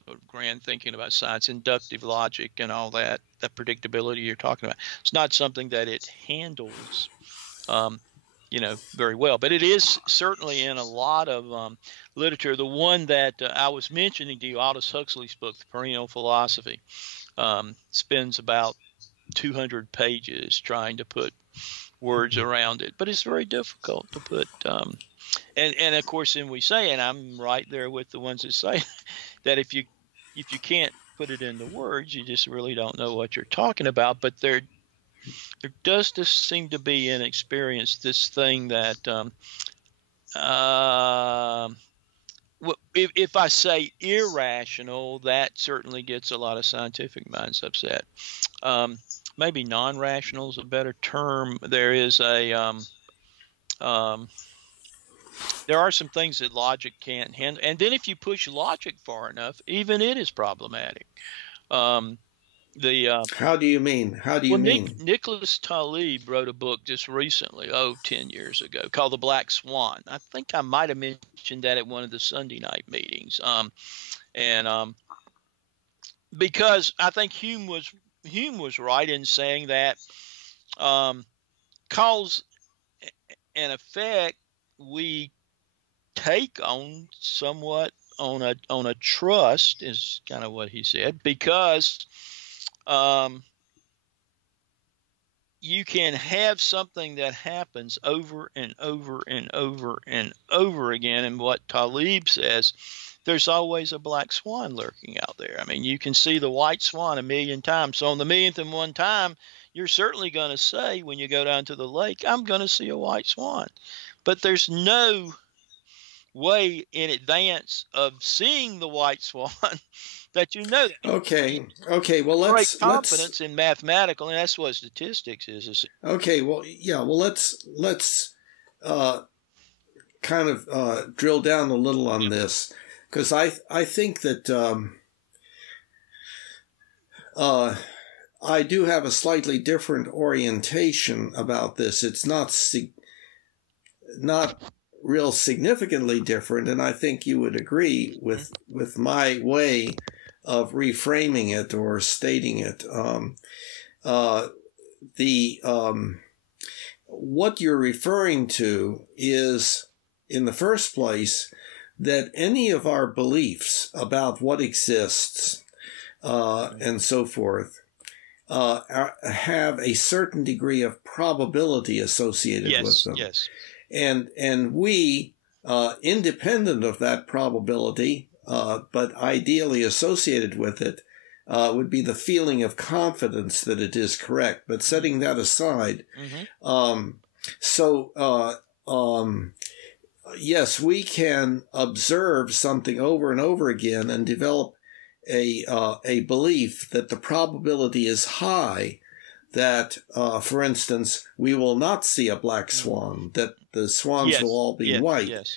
sort of grand thinking about science, inductive logic and all that predictability you're talking about, it's not something that it handles very well. But it is certainly in a lot of literature. The one that I was mentioning to you, Aldous Huxley's book, The Perennial Philosophy, spends about 200 pages trying to put words around it. But it's very difficult to put And of course, then we say, and I'm right there with the ones that say that if you can't put it into words, you just really don't know what you're talking about. But there does just seem to be an experience, this thing that if I say irrational, that certainly gets a lot of scientific minds upset. Maybe non-rational is a better term. There is a there are some things that logic can't handle, and then if you push logic far enough, even it is problematic. How do you mean? How do you mean? Nicholas Taleb wrote a book just recently, 10 years ago, called The Black Swan. I think I might have mentioned that at one of the Sunday night meetings. Because I think Hume was right in saying that cause and effect we take on somewhat on a trust is kind of what he said, because you can have something that happens over and over and over and over again, and what Taleb says, there's always a black swan lurking out there. I mean, you can see the white swan 1,000,000 times. So on the 1,000,000th time, you're certainly going to say, when you go down to the lake, I'm going to see a white swan. But there's no way in advance of seeing the white swan that you know that. Okay. Well, let's confidence in mathematical, and that's what statistics is. Okay. Well, yeah. Well, let's kind of drill down a little on this, because I think that I do have a slightly different orientation about this. It's not real significantly different, and I think you would agree with my way of reframing it or stating it. What you're referring to is, in the first place, that any of our beliefs about what exists and so forth have a certain degree of probability associated with them. Yes. And we, independent of that probability, but ideally associated with it, would be the feeling of confidence that it is correct. But setting that aside, yes, we can observe something over and over again and develop a belief that the probability is high that, for instance, we will not see a black swan, that the swans will all be white. Yes.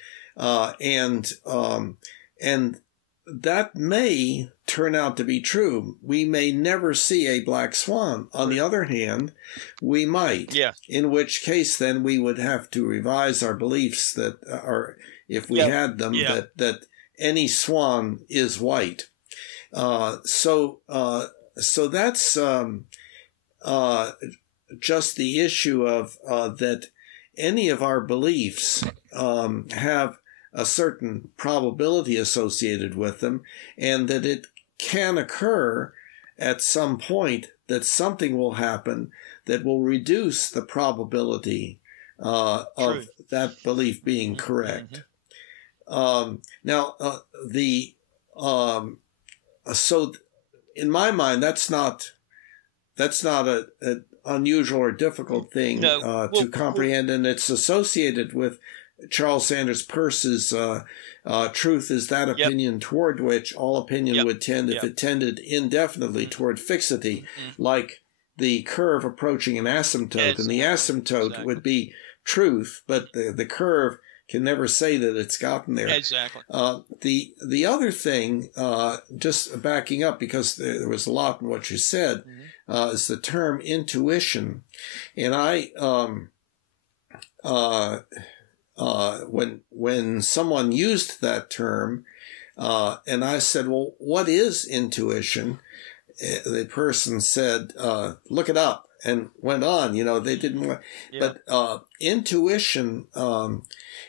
And that may turn out to be true. We may never see a black swan. On the other hand, we might. Yeah. In which case, then we would have to revise our beliefs that are, if we had them, that any swan is white. So that's just the issue of that any of our beliefs have a certain probability associated with them, and that it can occur at some point that something will happen that will reduce the probability of that belief being correct. So in my mind, that's not an unusual or difficult thing to comprehend, and it's associated with Charles Sanders Peirce's truth is that opinion toward which all opinion would tend if it tended indefinitely toward fixity, like the curve approaching an asymptote. And the asymptote would be truth, but the curve can never say that it's gotten there. Exactly. The other thing, just backing up, because there was a lot in what you said, is the term intuition. And when someone used that term, and I said, well, what is intuition? The person said, look it up, and went on. They didn't want, but intuition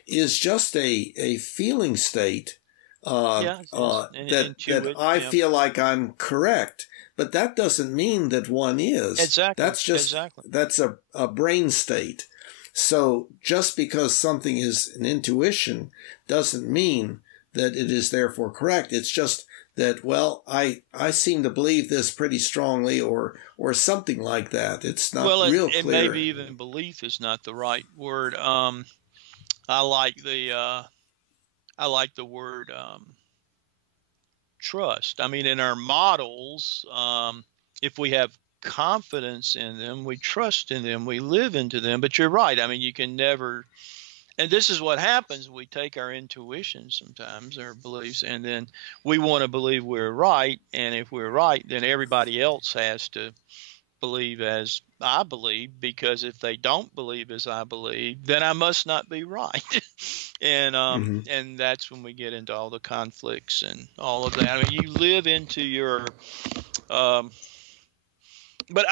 is just a feeling state that I feel like I'm correct. But that doesn't mean that one is. Exactly. That's just that's a brain state. So just because something is an intuition doesn't mean that it is therefore correct. It's just that, well, I seem to believe this pretty strongly, or something like that. It's not real clear. And maybe even belief is not the right word. I like the word trust. I mean, in our models, if we have confidence in them, we trust in them, we live into them. But you're right. I mean, you can never. And this is what happens. We take our intuition sometimes, our beliefs, and then we want to believe we're right. And if we're right, then everybody else has to believe as I believe, because if they don't believe as I believe, then I must not be right. And and that's when we get into all the conflicts and all of that. I mean, you live into your but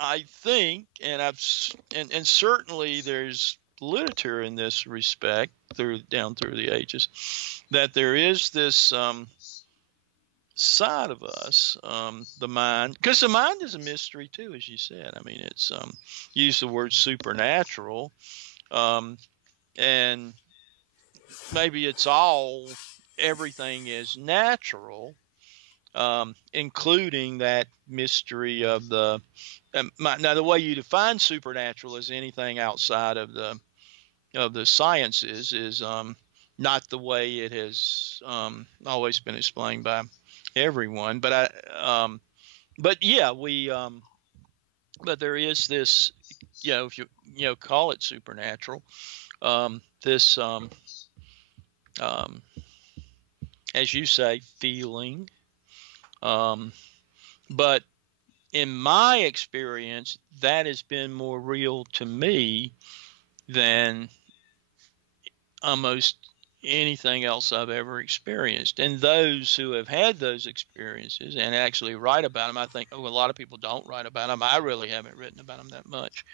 I think, and and certainly there's literature in this respect down through the ages, that there is this side of us, the mind, because the mind is a mystery too, as you said. I mean, it's you use the word supernatural, and maybe it's everything is natural, including that mystery of the. Now, the way you define supernatural as anything outside of the sciences is not the way it has always been explained by everyone. But but yeah, but there is this, if you call it supernatural, this as you say, feeling, but in my experience, that has been more real to me than almost anything else I've ever experienced. And those who have had those experiences and actually write about them, I think, a lot of people don't write about them. I really haven't written about them that much.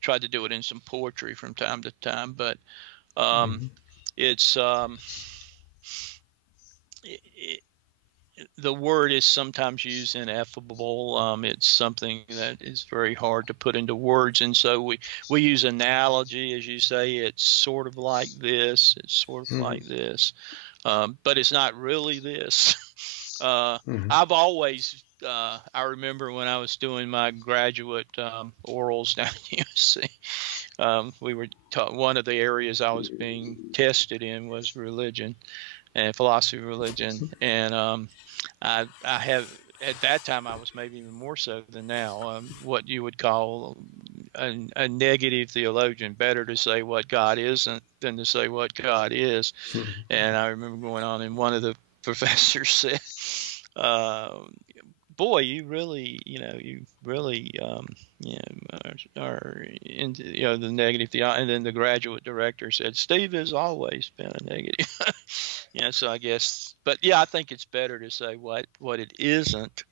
Tried to do it in some poetry from time to time, but it's the word is sometimes used ineffable. It's something that is very hard to put into words. And so we use analogy, as you say. It's sort of like this. It's sort of like this. But it's not really this. I've always, I remember when I was doing my graduate orals down at USC, we were taught, one of the areas I was being tested in was religion and philosophy of religion. And I have, at that time, I was maybe even more so than now, what you would call a negative theologian. Better to say what God isn't than to say what God is. And I remember going on, and one of the professors said, boy, you really are into, the negative theology. And then the graduate director said, Steve has always been a negative. So I guess, but yeah, I think it's better to say what it isn't.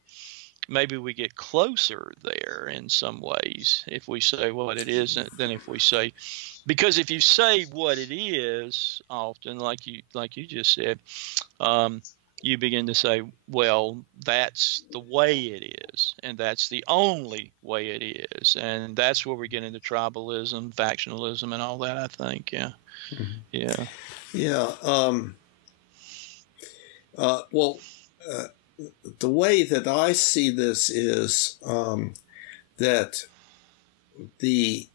Maybe we get closer there in some ways if we say what it isn't than if we say, because if you say what it is, often, like you just said, you begin to say, well, that's the way it is, and that's the only way it is, and that's where we get into tribalism, factionalism, and all that, I think. The way that I see this is that the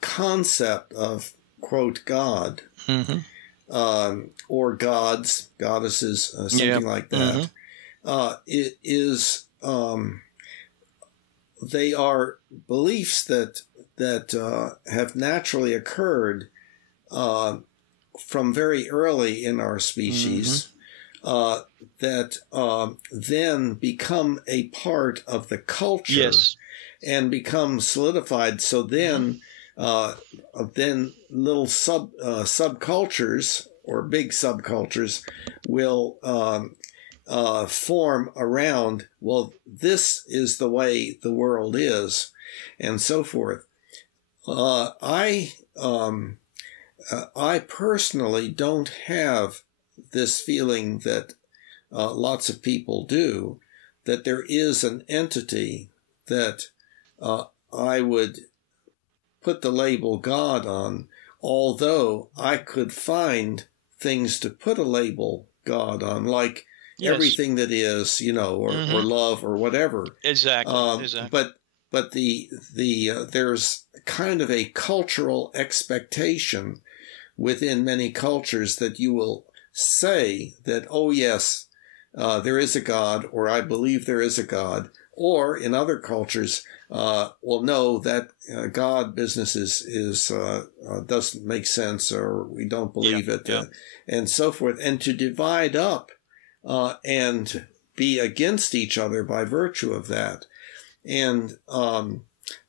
concept of, quote, God, or gods, goddesses, something like that, it is, they are beliefs that have naturally occurred from very early in our species, that then become a part of the culture and become solidified. So then little subcultures or big subcultures will form around, well, this is the way the world is, and so forth. I personally don't have this feeling that lots of people do, that there is an entity that I would put the label God on, although I could find things to put a label God on, like everything that is, or love or whatever. Exactly. Exactly. But there's kind of a cultural expectation within many cultures that you will say that, oh yes, there is a God, or I believe there is a God, or in other cultures, well, no, that God business is doesn't make sense, or we don't believe it, and so forth, and to divide up and be against each other by virtue of that. And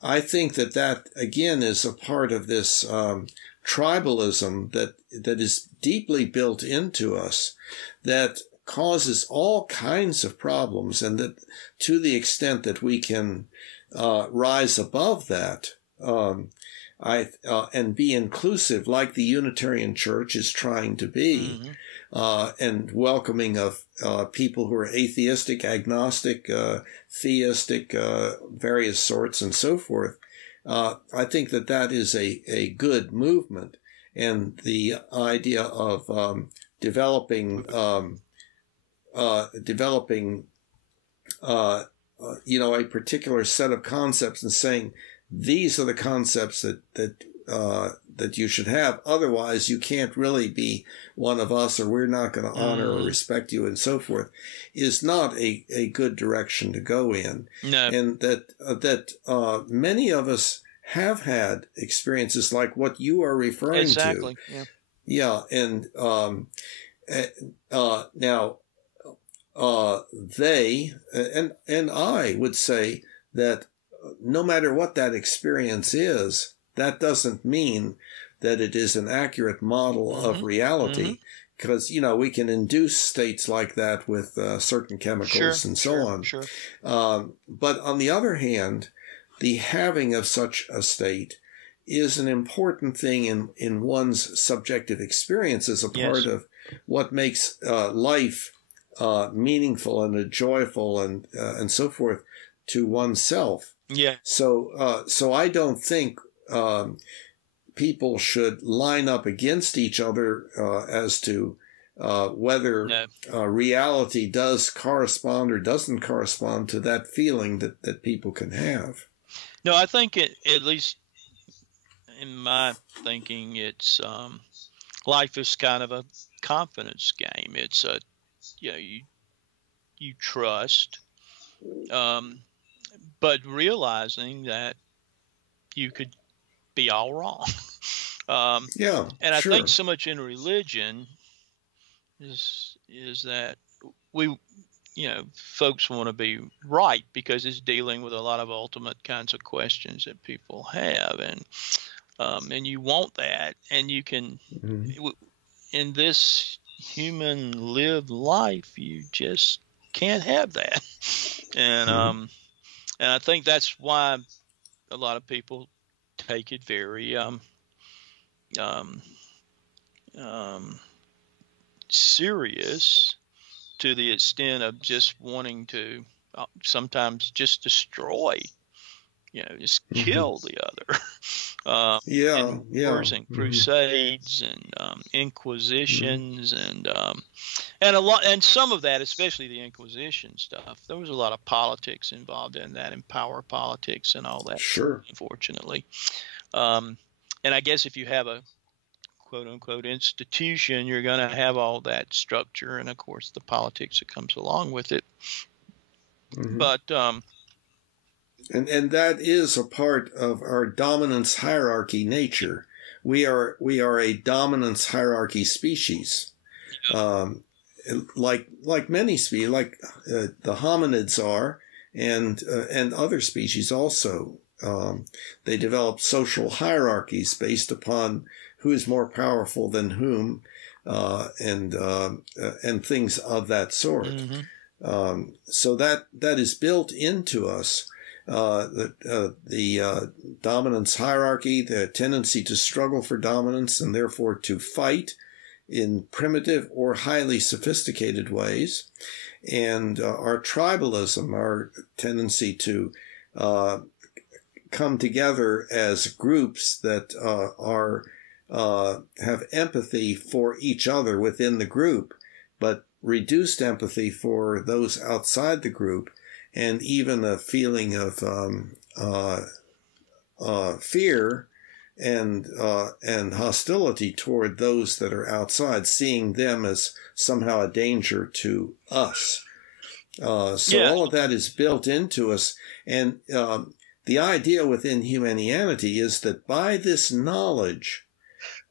I think that again is a part of this tribalism that is deeply built into us, that causes all kinds of problems, and that to the extent that we can rise above that and be inclusive, like the Unitarian Church is trying to be, and welcoming of people who are atheistic, agnostic, theistic, various sorts, and so forth. I think that is a good movement, and the idea of developing a particular set of concepts and saying these are the concepts that you should have. Otherwise, you can't really be one of us, or we're not going to honor or respect you, and so forth, is not a good direction to go in. No. And that many of us have had experiences like what you are referring to. Exactly. Yeah. And now they and I would say that no matter what that experience is, that doesn't mean that it is an accurate model of reality, because, we can induce states like that with certain chemicals and so on. Sure. But on the other hand, the having of such a state is an important thing in one's subjective experience as a part of what makes life meaningful and joyful and so forth to oneself. Yeah. So I don't think people should line up against each other as to whether reality does correspond or doesn't correspond to that feeling that people can have. No, I think at least in my thinking, it's life is kind of a confidence game. It's you trust, but realizing that you could be all wrong. And I think so much in religion is that we, folks want to be right because it's dealing with a lot of ultimate kinds of questions that people have, and you want that, and you can in this human lived life, you just can't have that, and I think that's why a lot of people take it very serious, to the extent of just wanting to sometimes just destroy, just kill the other. Wars and crusades and inquisitions and a lot, and some of that, especially the Inquisition stuff, there was a lot of politics involved in that, and power politics and all that. Sure. Unfortunately. And I guess if you have a quote unquote institution, you're going to have all that structure and, of course, the politics that comes along with it. But and that is a part of our dominance hierarchy nature. We are a dominance hierarchy species. Like many species, like the hominids are, and other species also. They develop social hierarchies based upon who is more powerful than whom, and things of that sort. So that is built into us. The dominance hierarchy, the tendency to struggle for dominance and therefore to fight in primitive or highly sophisticated ways, and our tribalism, our tendency to come together as groups that have empathy for each other within the group, but reduced empathy for those outside the group, and even a feeling of fear and hostility toward those that are outside, seeing them as somehow a danger to us. So all of that is built into us, and the idea within Humanianity is that by this knowledge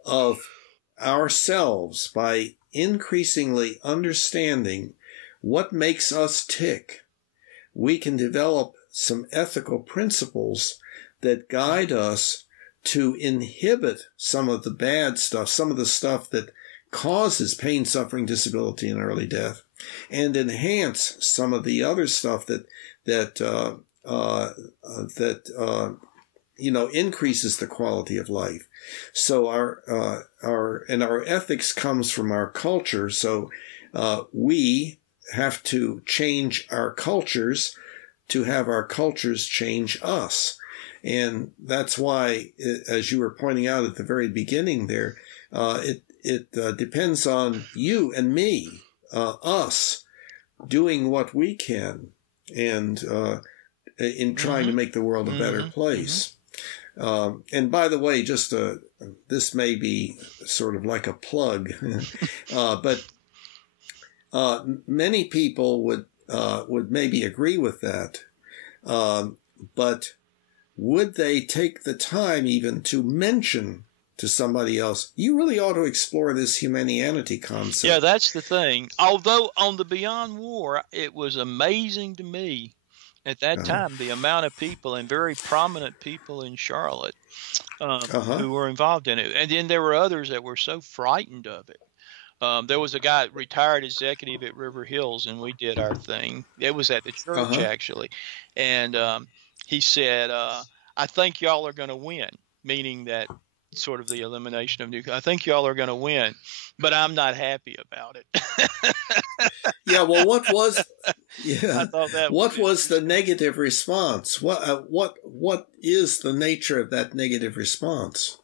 of ourselves, by increasingly understanding what makes us tick, we can develop some ethical principles that guide us to inhibit some of the bad stuff, some of the stuff that causes pain, suffering, disability, and early death, and enhance some of the other stuff that increases the quality of life. So our ethics comes from our culture. So we have to change our cultures to have our cultures change us. And that's why, as you were pointing out at the very beginning there, it depends on you and me, us, doing what we can, and in trying to make the world a better place. And by the way, just this may be sort of like a plug, but many people would maybe agree with that, but would they take the time even to mention to somebody else, you really ought to explore this Humanianity concept? Yeah, that's the thing. Although on the Beyond War, it was amazing to me at that time, the amount of people, and very prominent people in Charlotte, who were involved in it. And then there were others that were so frightened of it. There was a guy, retired executive at River Hills, and we did our thing. It was at the church, actually. And he said, I think y'all are going to win, meaning that sort of the elimination of nuclear. I think y'all are going to win, but I'm not happy about it. Yeah, well, what was the negative response? What is the nature of that negative response?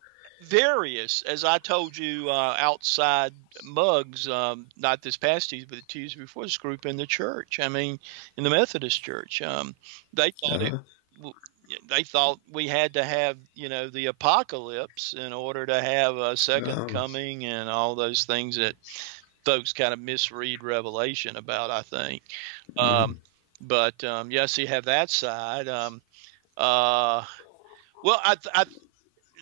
Various, as I told you, outside mugs, not this past Tuesday, but the Tuesday before, this group in the church. I mean, in the Methodist church, they thought they thought we had to have, the apocalypse in order to have a second coming and all those things that folks kind of misread Revelation about, I think. But yes, you have that side. Well,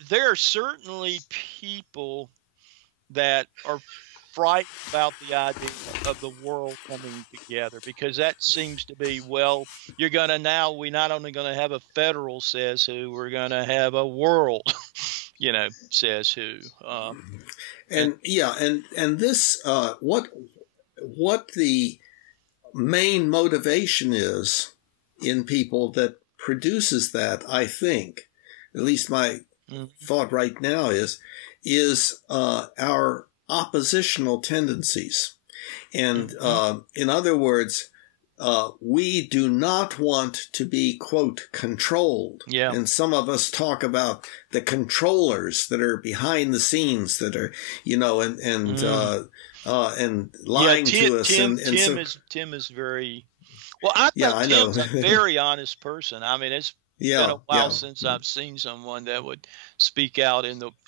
there are certainly people that are frightened about the idea of the world coming together, because that seems to be, well, we're not only going to have a federal says who, we're going to have a world, says who. And this, what the main motivation is in people that produces that, I think, at least my thought right now is our oppositional tendencies. And in other words, we do not want to be, quote, controlled. Yeah. And some of us talk about the controllers that are behind the scenes that are, and lying to us. Tim is very, well, I think Tim's a very honest person. I mean, it's been a while since I've seen someone that would speak out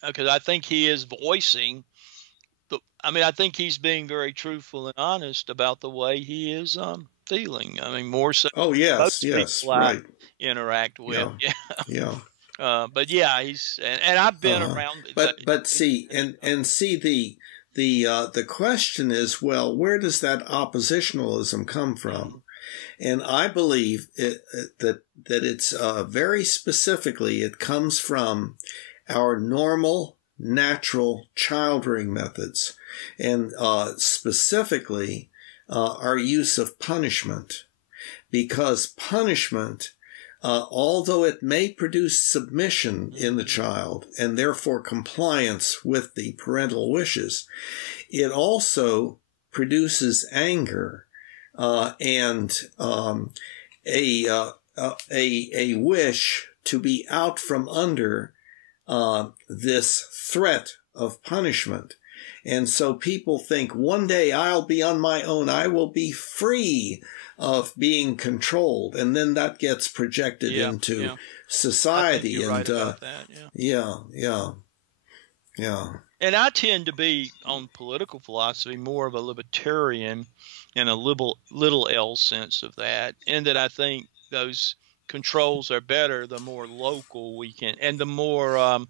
because I think he is voicing I think he's being very truthful and honest about the way he is feeling. I mean, more so. Oh, yes, right. Interact with. Yeah. But yeah, he's and I've been around. But see, the question is, well, where does that oppositionalism come from? And I believe that it's very specifically, it comes from our normal, natural child-rearing methods, and specifically our use of punishment. Because punishment, although it may produce submission in the child and therefore compliance with the parental wishes, it also produces anger and a wish to be out from under this threat of punishment. And so people think, one day I'll be on my own. I will be free of being controlled. And then that gets projected into society. I think you're right about that. Yeah. And I tend to be, on political philosophy, more of a libertarian in a little L sense of that, in that I think those controls are better the more local we can, and the more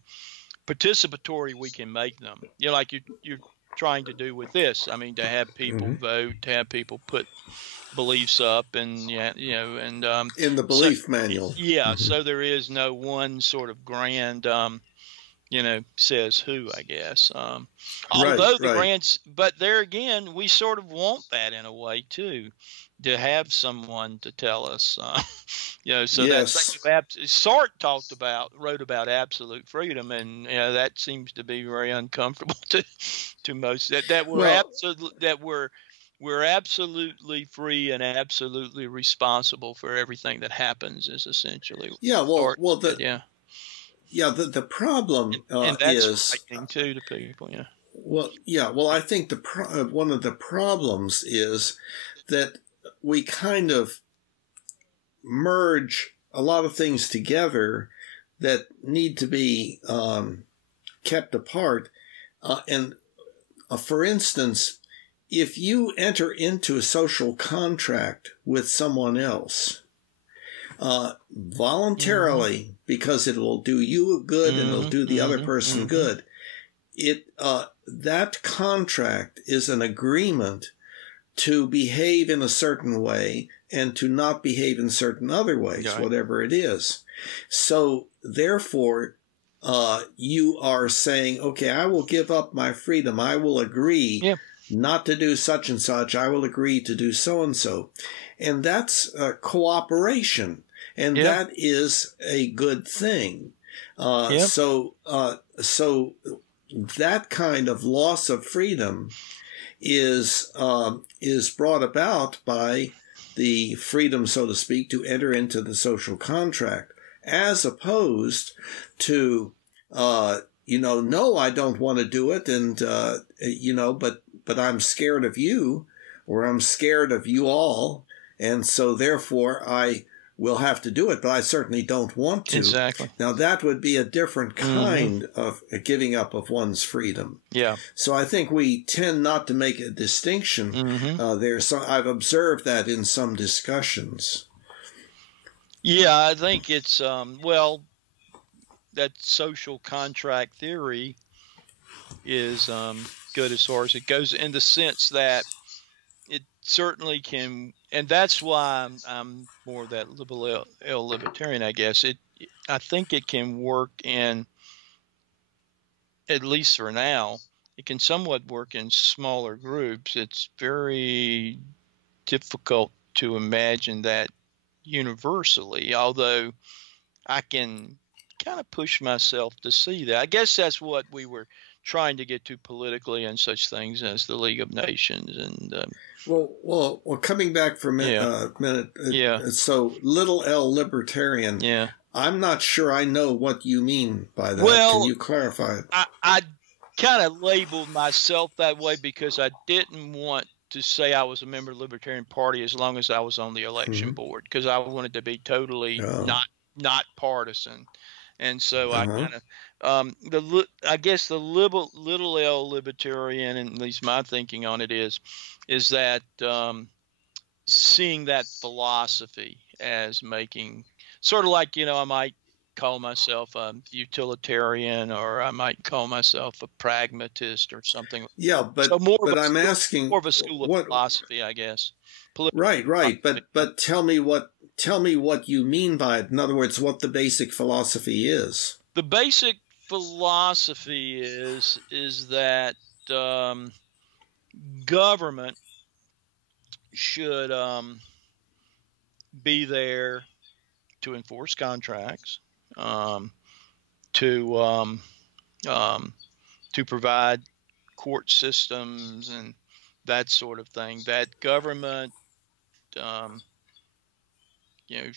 participatory we can make them. Like you're trying to do with this. I mean, to have people vote, to have people put beliefs up, and in the belief manual. Yeah, so there is no one sort of grand says who, I guess. Although the grants, but there again, we sort of want that in a way too, to have someone to tell us, so yes. that's Sartre wrote about absolute freedom, and that seems to be very uncomfortable to most, that we're absolutely free and absolutely responsible for everything that happens is essentially. The problem and that's is frightening too to people. Well, I think one of the problems is that we kind of merge a lot of things together that need to be kept apart. For instance, if you enter into a social contract with someone else, voluntarily, because it will do you good and it'll do the other person good, that contract is an agreement to behave in a certain way and to not behave in certain other ways, whatever it is. So therefore, you are saying, okay, I will give up my freedom. I will agree not to do such and such. I will agree to do so and so. And that's cooperation. And that is a good thing. So that kind of loss of freedom is brought about by the freedom, so to speak, to enter into the social contract, as opposed to, no, I don't want to do it. And, but I'm scared of you, or I'm scared of you all. And so therefore I will have to do it, but I certainly don't want to. Exactly. Now that would be a different kind of giving up of one's freedom. Yeah. So I think we tend not to make a distinction there. So I've observed that in some discussions. Yeah, I think it's that social contract theory is good as far as it goes, in the sense that it certainly can, and that's why I'm more of that libertarian, I guess. I think it can work in, at least for now, it can somewhat work in smaller groups. It's very difficult to imagine that universally, although I can kind of push myself to see that. I guess that's what we were trying to get to politically, and such things as the League of Nations. And well, coming back for a minute. So little L libertarian. Yeah. I'm not sure I know what you mean by that. Well, can you clarify it? I kind of labeled myself that way because I didn't want to say I was a member of the Libertarian Party as long as I was on the election board, because I wanted to be totally not partisan. And so I kind of, I guess the little L libertarian, and at least my thinking on it is that seeing that philosophy as making sort of like, I might call myself a utilitarian, or I might call myself a pragmatist or something. Yeah, but I'm asking more of a school of philosophy, I guess. Right. But tell me what you mean by it. In other words, what the basic philosophy is. The basic philosophy is that government should be there to enforce contracts, to provide court systems and that sort of thing. That government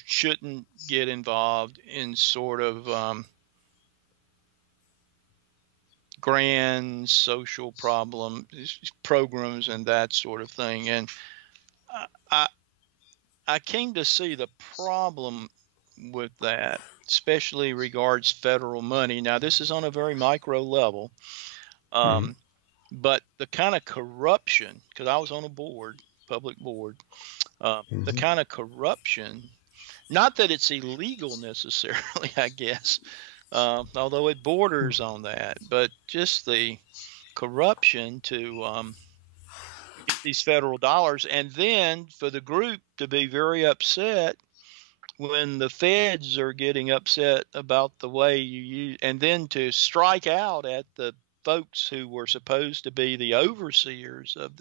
shouldn't get involved in sort of grand social programs and that sort of thing. And I I came to see the problem with that, especially regards federal money. Now, this is on a very micro level, but the kind of corruption, because I was on a board, public board, the kind of corruption, not that it's illegal necessarily, I guess, although it borders on that, but just the corruption to get these federal dollars, and then for the group to be very upset when the feds are getting upset about the way you use, and then to strike out at the folks who were supposed to be the overseers of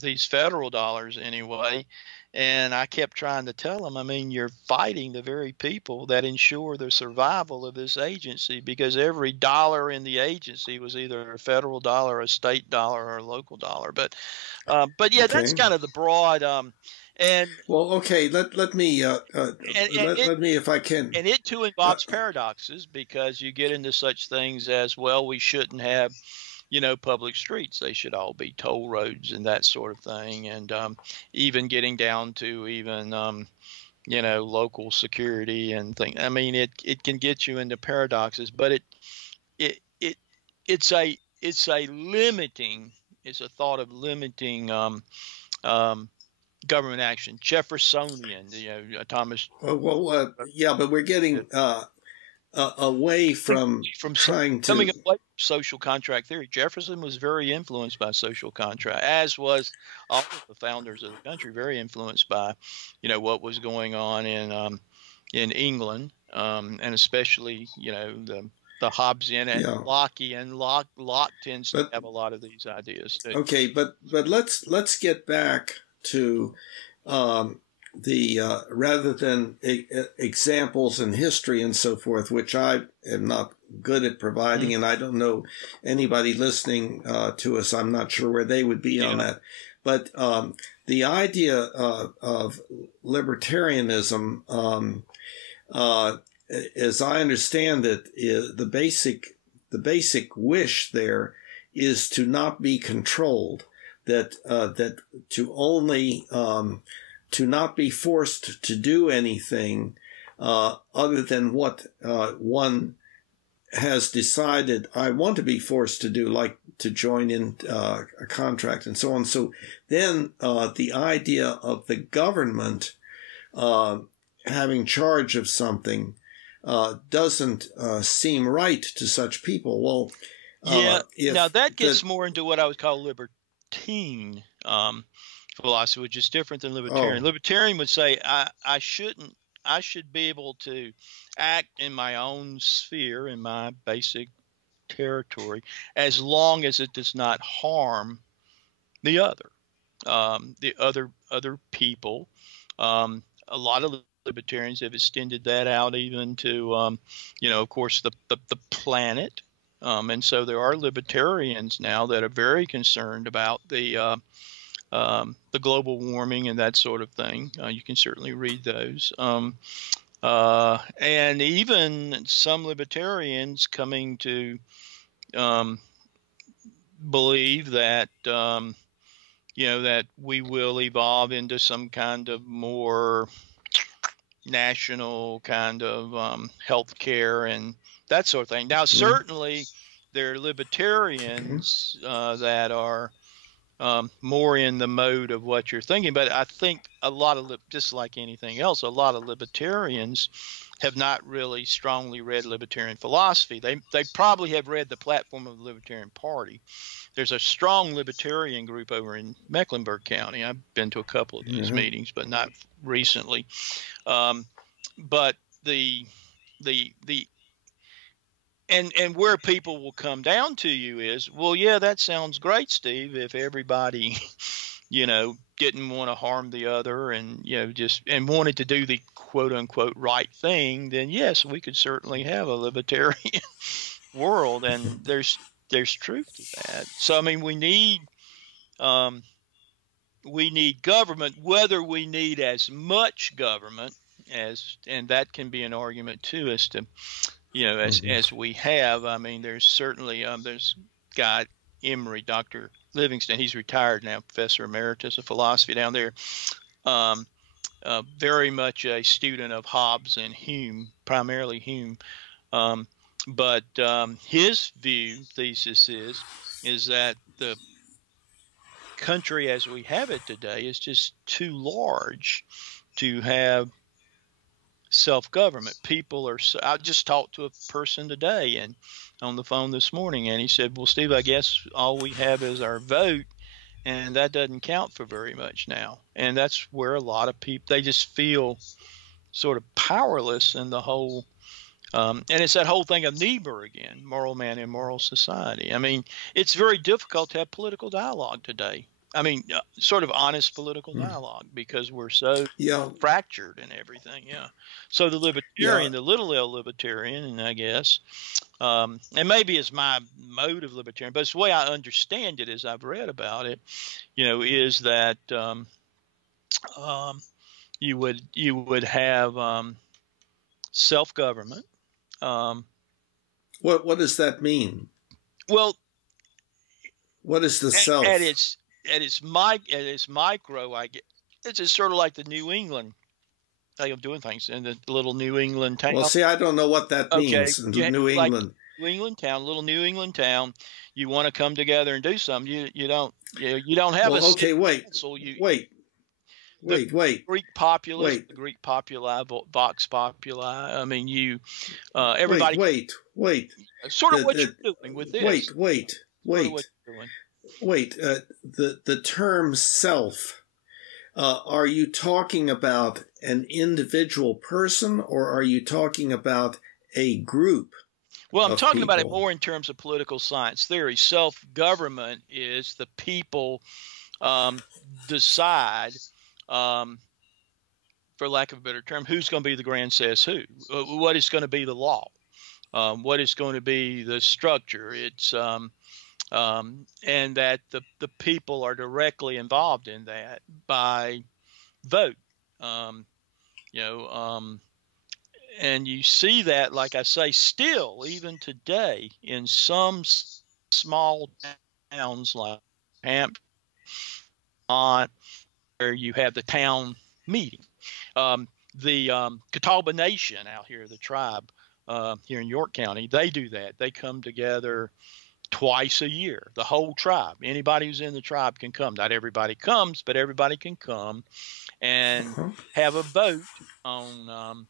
these federal dollars anyway. And I kept trying to tell them, I mean, you're fighting the very people that ensure the survival of this agency, because every dollar in the agency was either a federal dollar, a state dollar, or a local dollar. But yeah, that's kind of the broad. And well, okay, let me let me, if I can. And it too involves paradoxes, because you get into such things as, well, we shouldn't have, public streets. They should all be toll roads and that sort of thing. And even getting down to even, local security and things. I mean, it can get you into paradoxes, but it's a thought of limiting government action. Jeffersonian, Thomas. Yeah, but we're getting away from trying to coming away from social contract theory. Jefferson was very influenced by social contract, as was all of the founders of the country, very influenced by, what was going on in England, and especially, the Hobbesian and Lockean. Locke tends to have a lot of these ideas too. Okay, but let's get back to rather than examples in history and so forth, which I am not good at providing, and I don't know anybody listening to us. I'm not sure where they would be on that. But the idea of libertarianism, as I understand it, the basic wish there is to not be controlled. That to not be forced to do anything other than what one has decided I want to be forced to do, like to join in a contract and so on. So then the idea of the government having charge of something doesn't seem right to such people. Well, now that gets more into what I would call libertine philosophy, which is different than libertarian. Libertarian would say I should be able to act in my own sphere, in my basic territory, as long as it does not harm the other people. A lot of libertarians have extended that out even to of course the planet. And so there are libertarians now that are very concerned about the global warming and that sort of thing. You can certainly read those. And even some libertarians coming to believe that, that we will evolve into some kind of more national kind of health care and that sort of thing. Now, certainly there are libertarians that are more in the mode of what you're thinking, but I think a lot of, just like anything else, a lot of libertarians have not really strongly read libertarian philosophy. They probably have read the platform of the Libertarian Party. There's a strong libertarian group over in Mecklenburg County. I've been to a couple of these meetings, but not recently. But and where people will come down to you is, well, yeah, that sounds great, Steve. If everybody, didn't want to harm the other and, and wanted to do the quote unquote right thing, then yes, we could certainly have a libertarian world. And there's truth to that. So, I mean, we need, we need government, whether we need as much government as, and that can be an argument too, as to, as we have. I mean, there's certainly, there's guy Emory, Dr. Livingston, he's retired now, Professor Emeritus of Philosophy down there, very much a student of Hobbes and Hume, primarily Hume. But his thesis is that the country as we have it today is just too large to have self-government. People are, I just talked to a person today and on the phone this morning, and he said, well, Steve, I guess all we have is our vote, and that doesn't count for very much now. And that's where a lot of people, they just feel sort of powerless in the whole, and it's that whole thing of Niebuhr again, moral man in moral society. I mean, it's very difficult to have political dialogue today. I mean, sort of honest political dialogue, because we're so fractured and everything. Yeah. So the libertarian, the little L libertarian, and I guess, and maybe it's my mode of libertarian, but it's the way I understand it as I've read about it, is that you would have self-government. What does that mean? Well, what is the self? At its micro, I get it's just sort of like the New England way of doing things in the little New England town. Well, see, I don't know what that means. New England, New England town, little New England town. You want to come together and do something. You don't have a council. Wait. Greek populace, the Greek populi, vox populi. I mean, everybody. Wait. Sort of what you're doing with this. Wait. The term self, are you talking about an individual person, or are you talking about a group? Well, I'm talking about it more in terms of political science theory. Self-government is the people decide, for lack of a better term, who's going to be the grand says who, what is going to be the law, what is going to be the structure. It's and that the people are directly involved in that by vote, and you see that, like I say, still even today in some small towns like Hampshire, where you have the town meeting. The Catawba Nation out here, the tribe here in York County, they do that. They come together twice a year, the whole tribe. Anybody who's in the tribe can come. Not everybody comes, but everybody can come and have a vote on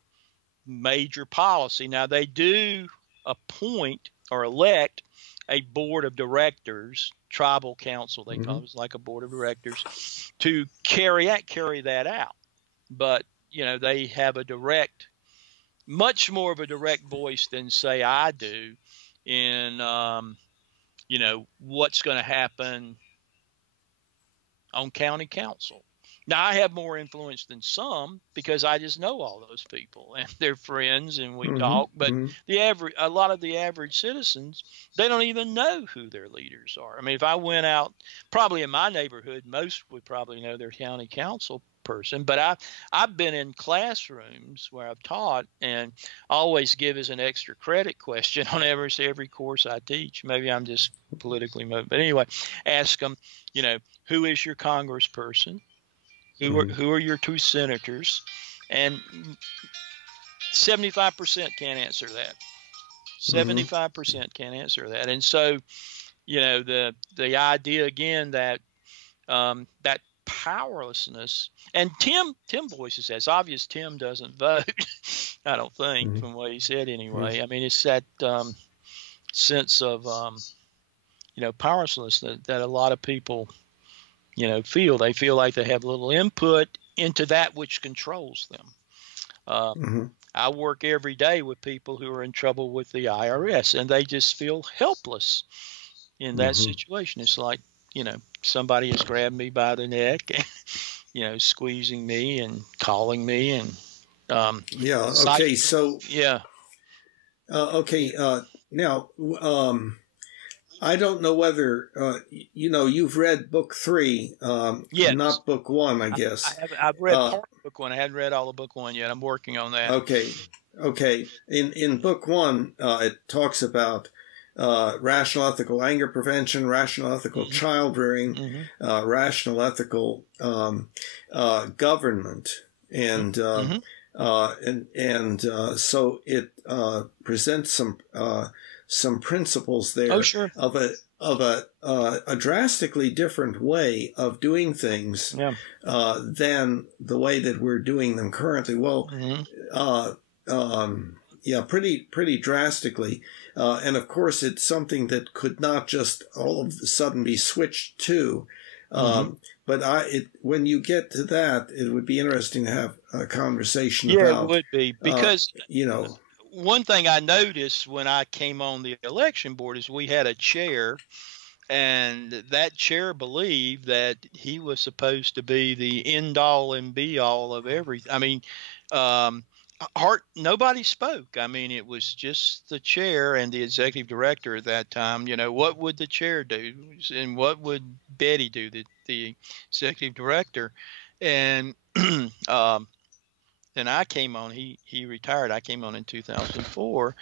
major policy. Now, they do appoint or elect a board of directors, tribal council, they call it. It's like a board of directors, to carry that out. But, they have much more of a direct voice than, say, I do in what's going to happen on county council. Now, I have more influence than some because I just know all those people and they're friends and we talk. But a lot of the average citizens, they don't even know who their leaders are. I mean, if I went out, probably in my neighborhood, most would probably know their county council person. But I've been in classrooms where I've taught, and I always give as an extra credit question on every course I teach. Maybe I'm just politically motivated. But anyway, ask them, who is your congressperson? Who are your two senators? And 75% can't answer that. 75% can't answer that. And so, the idea again that that powerlessness, and Tim voices that. It's obvious Tim doesn't vote. I don't think, from what he said anyway. I mean, it's that sense of powerlessness that a lot of people feel. They feel like they have little input into that which controls them. I work every day with people who are in trouble with the IRS, and they just feel helpless in that situation. It's like, somebody has grabbed me by the neck and, squeezing me and calling me and okay. So yeah. Okay. Now, I don't know whether you've read book 3, Yes. not book 1, I guess. I've read part of book 1. I haven't read all of book 1 yet. I'm working on that. Okay. In book 1, it talks about rational ethical anger prevention, rational ethical child rearing, rational ethical government, and so it presents some principles there of a drastically different way of doing things than the way that we're doing them currently. Well, pretty drastically. And of course, it's something that could not just all of a sudden be switched to. But when you get to that, it would be interesting to have a conversation about. Yeah, it would be, because one thing I noticed when I came on the election board is we had a chair, and that chair believed that he was supposed to be the end all and be all of everything. I mean, nobody spoke. I mean, it was just the chair and the executive director at that time. What would the chair do, and what would Betty do, the executive director? And then I came on. He retired. I came on in 2004,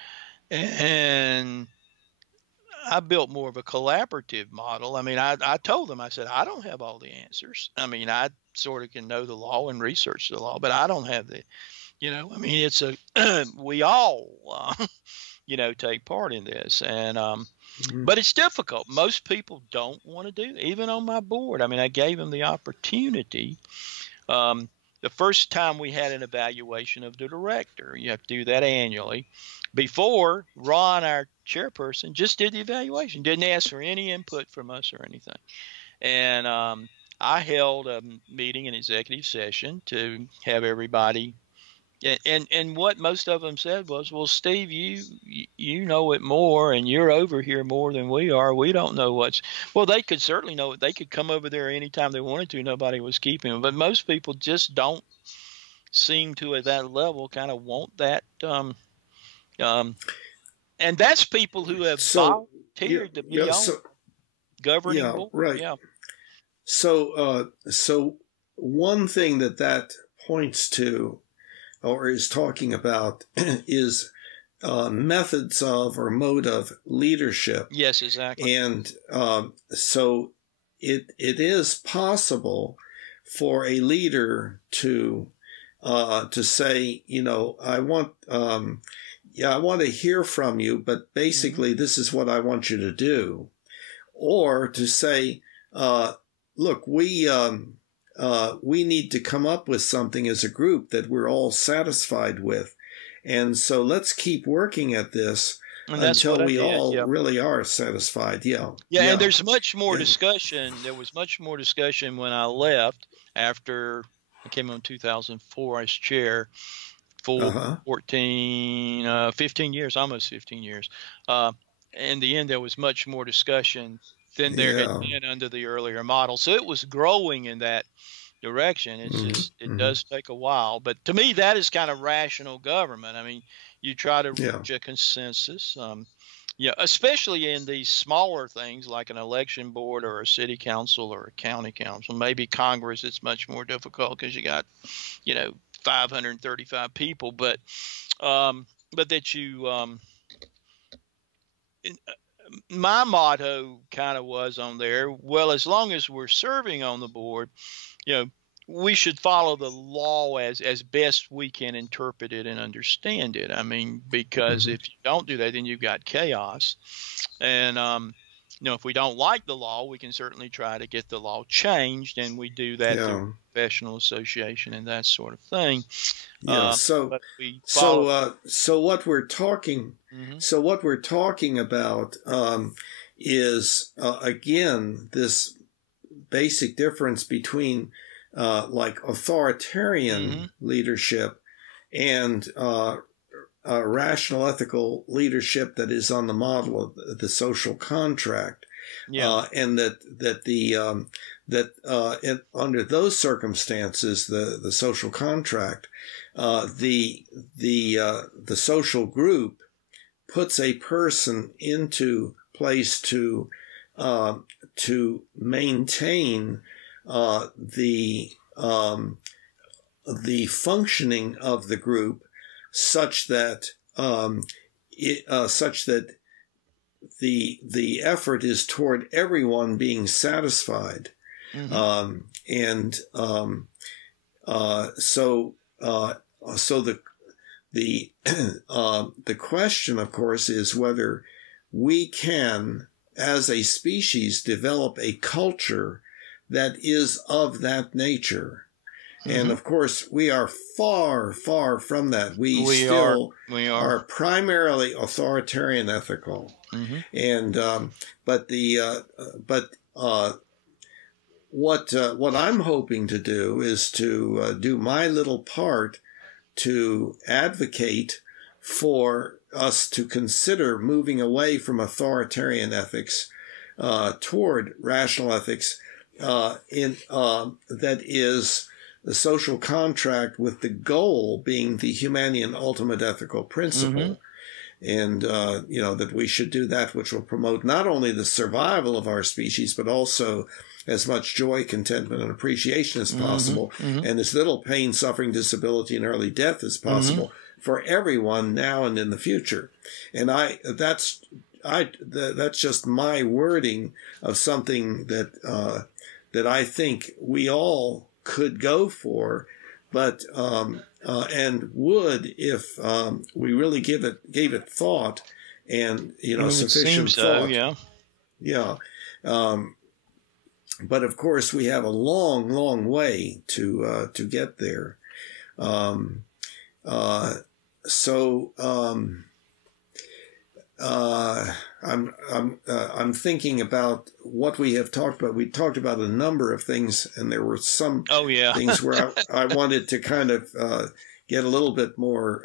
and I built more of a collaborative model. I mean, I told them, I said, I don't have all the answers. I mean, I sort of can know the law and research the law, but I don't have the, I mean, it's we all, take part in this. And, but it's difficult. Most people don't want to do it, even on my board. I mean, I gave them the opportunity. The first time we had an evaluation of the director, you have to do that annually. Before, Ron, our chairperson, just did the evaluation, didn't ask for any input from us or anything. And I held a meeting, an executive session, to have everybody. And what most of them said was, well, Steve, you know it more, and you're over here more than we are. We don't know well, they could certainly know it. They could come over there anytime they wanted to. Nobody was keeping them. But most people just don't seem to, at that level, kind of want that. And that's people who have volunteered to be on governing board. Right. Yeah. So one thing that points to, or is talking about, is methods of or mode of leadership. Yes, exactly. And so it is possible for a leader to say, I want to hear from you, but basically this is what I want you to do, or to say, look, we need to come up with something as a group that we're all satisfied with. And so let's keep working at this until we all really are satisfied. Yeah. And there's much more discussion. There was much more discussion when I left after I came on 2004 as chair for 15 years, almost 15 years. In the end, there was much more discussion than there had been under the earlier model. So it was growing in that direction. It's just, it does take a while. But to me, that is kind of rational government. I mean, you try to reach a consensus, especially in these smaller things like an election board or a city council or a county council. Maybe Congress, it's much more difficult because you got, 535 people. But that you, my motto kind of was on there, well, as long as we're serving on the board, we should follow the law as best we can interpret it and understand it. I mean, because if you don't do that, then you've got chaos. And, if we don't like the law, we can certainly try to get the law changed, and we do that through professional association and that sort of thing. So what we're talking, what we're talking about is again this basic difference between like authoritarian leadership and rational ethical leadership that is on the model of the social contract, and under those circumstances, the social contract, the social group puts a person into place to maintain the functioning of the group such that the effort is toward everyone being satisfied. Mm-hmm. So the question, of course, is whether we can, as a species, develop a culture that is of that nature. Mm-hmm. And of course, we are far, far from that. We still are primarily authoritarian ethical. Mm-hmm. And what I'm hoping to do is to do my little part to advocate for us to consider moving away from authoritarian ethics toward rational ethics that is the social contract, with the goal being the Humanian ultimate ethical principle. Mm-hmm. And, that we should do that which will promote not only the survival of our species, but also as much joy, contentment, and appreciation as possible, mm-hmm. and as little pain, suffering, disability, and early death as possible mm-hmm. for everyone now and in the future. And that's just my wording of something that I think we all could go for, but and would if we really gave it thought and sufficient thought. Yeah. But of course, we have a long, long way to get there. I'm thinking about what we have talked about. We talked about a number of things, and there were some things where I wanted to kind of get a little bit more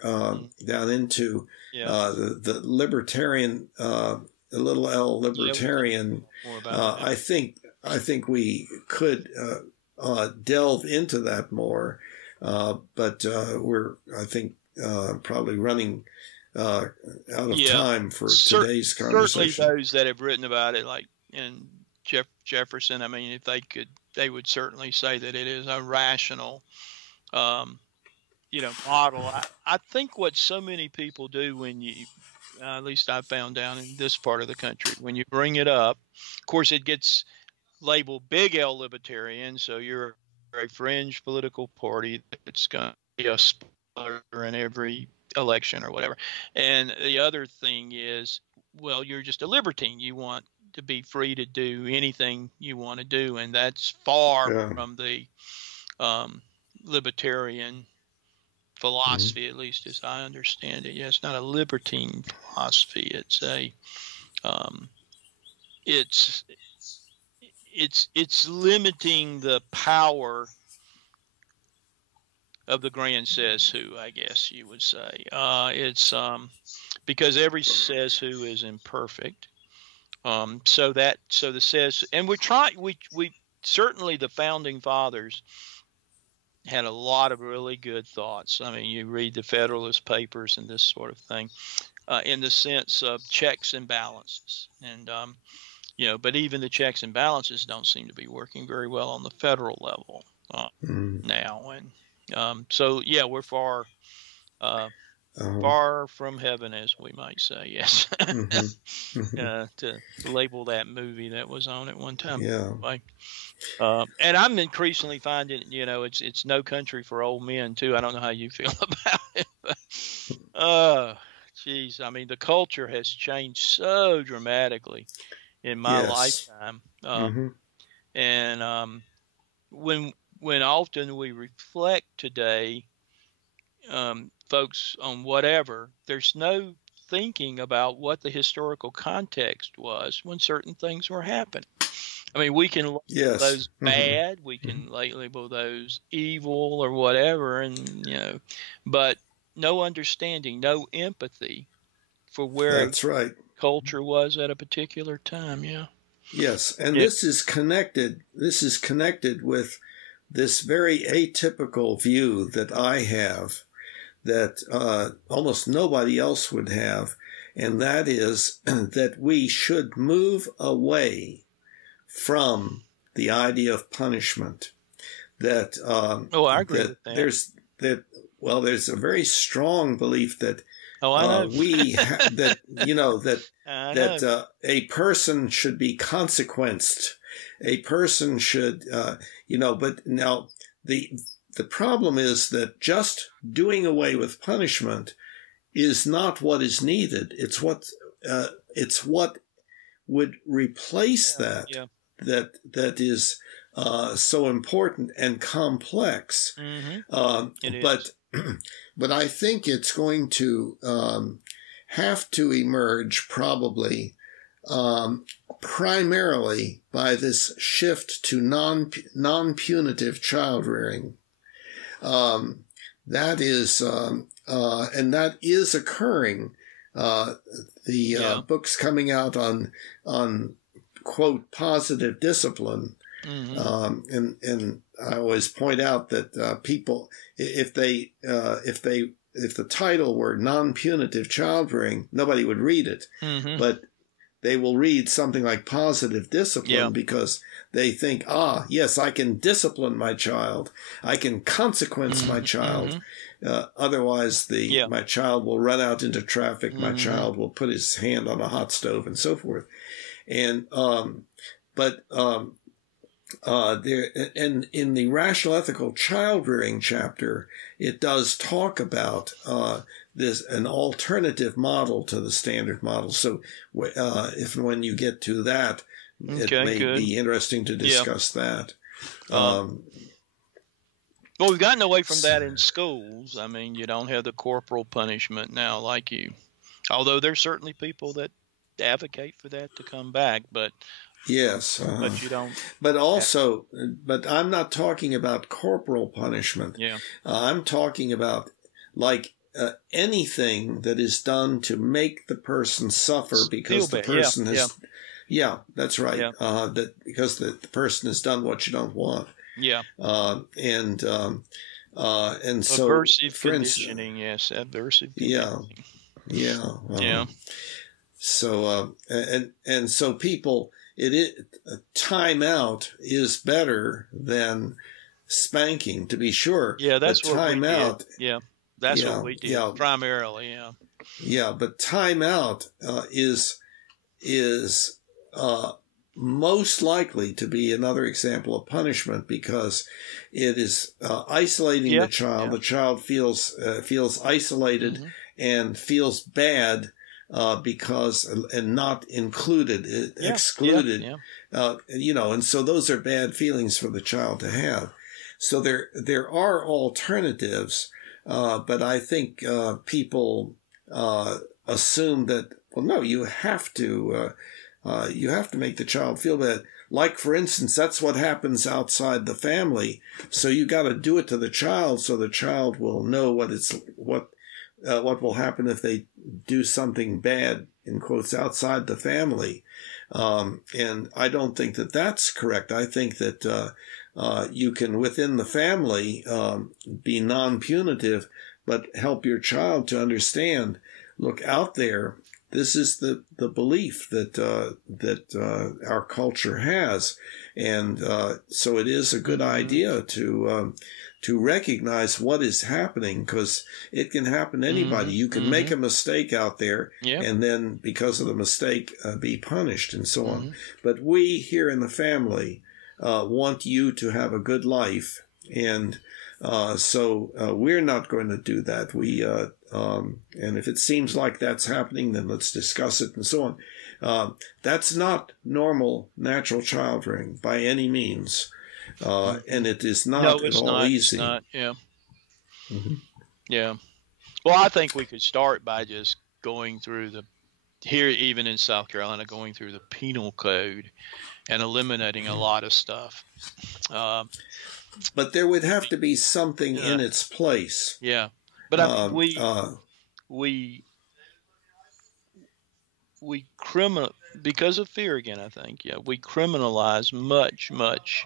down into the libertarian, little L libertarian. I think we could delve into that more, but we're probably running out of time for today's conversation. Certainly those that have written about it, like in Jefferson, I mean, if they could, they would certainly say that it is a rational, model. I think what so many people do when you, at least I found down in this part of the country, when you bring it up, of course, it gets labeled big L libertarian, so you're a fringe political party that's going to be a spoiler in every election or whatever. And the other thing is, well, you're just a libertine. You want to be free to do anything you want to do, and that's far from the libertarian philosophy, mm-hmm. at least as I understand it. Yeah, it's not a libertine philosophy. It's a it's limiting the power of the grand says who, I guess you would say. It's because every says who is imperfect. So the says, and we certainly the founding fathers had a lot of really good thoughts. I mean, you read the Federalist Papers and this sort of thing, in the sense of checks and balances. And, but even the checks and balances don't seem to be working very well on the federal level now. And we're far from heaven, as we might say, yes. Mm-hmm. Mm-hmm. To label that movie that was on at one time. Yeah. And I'm increasingly finding, it's No Country for Old Men too. I don't know how you feel about it, but geez, I mean, the culture has changed so dramatically in my lifetime. And when often we reflect today, folks, on whatever, there's no thinking about what the historical context was when certain things were happening. I mean, we can label those bad, we can label those evil or whatever, and but no understanding, no empathy for where culture was at a particular time. Yes, and this is connected. This is connected with this very atypical view that I have, that almost nobody else would have, and that is that we should move away from the idea of punishment. That I agree with that. There's a very strong belief that I know. that a person should be consequenced. A person should, but now the problem is that just doing away with punishment is not what is needed. It's what would replace that is so important and complex. But I think it's going to have to emerge probably primarily by this shift to non-punitive child rearing. That is and that is occurring. Books coming out on quote positive discipline. And I always point out that people, if the title were non-punitive child rearing, nobody would read it. But they will read something like positive discipline because they think, yes, I can discipline my child. I can consequence my child. Otherwise, my child will run out into traffic. My child will put his hand on a hot stove and so forth. And in the rational ethical child rearing chapter, it does talk about an alternative model to the standard model. So if and when you get to that, it may be interesting to discuss that. Well, we've gotten away from that in schools. I mean, you don't have the corporal punishment now like you. Although there's certainly people that advocate for that to come back, but yes, but you don't. But also, but I'm not talking about corporal punishment. I'm talking about like anything that is done to make the person suffer because the person has. Yeah, that's right. That because the person has done what you don't want. And so aversive conditioning. Yes, aversive conditioning. So and so people. Time out is better than spanking, to be sure. That's what time we out. did. That's what we did primarily. But time out is most likely to be another example of punishment because it is isolating the child. The child feels isolated and feels bad. Because and not included, excluded, and so those are bad feelings for the child to have. So there are alternatives, but I think people assume that no, you have to make the child feel bad. Like for instance, that's what happens outside the family. So you got to do it to the child, so the child will know what will happen if they do something bad, in quotes, outside the family. And I don't think that that's correct. I think that you can, within the family, be non-punitive, but help your child to understand, look, out there, this is the belief that our culture has. And so it is a good idea to recognize what is happening, because it can happen to anybody. You can make a mistake out there and then because of the mistake be punished and so on. But we here in the family want you to have a good life. And so we're not going to do that. And if it seems like that's happening, then let's discuss it and so on. That's not normal, natural child rearing by any means. And it is not at all easy. It's not, Well, I think we could start by just going through here, even in South Carolina, going through the penal code and eliminating a lot of stuff. But there would have to be something in its place. But we criminal because of fear again. I think we criminalize much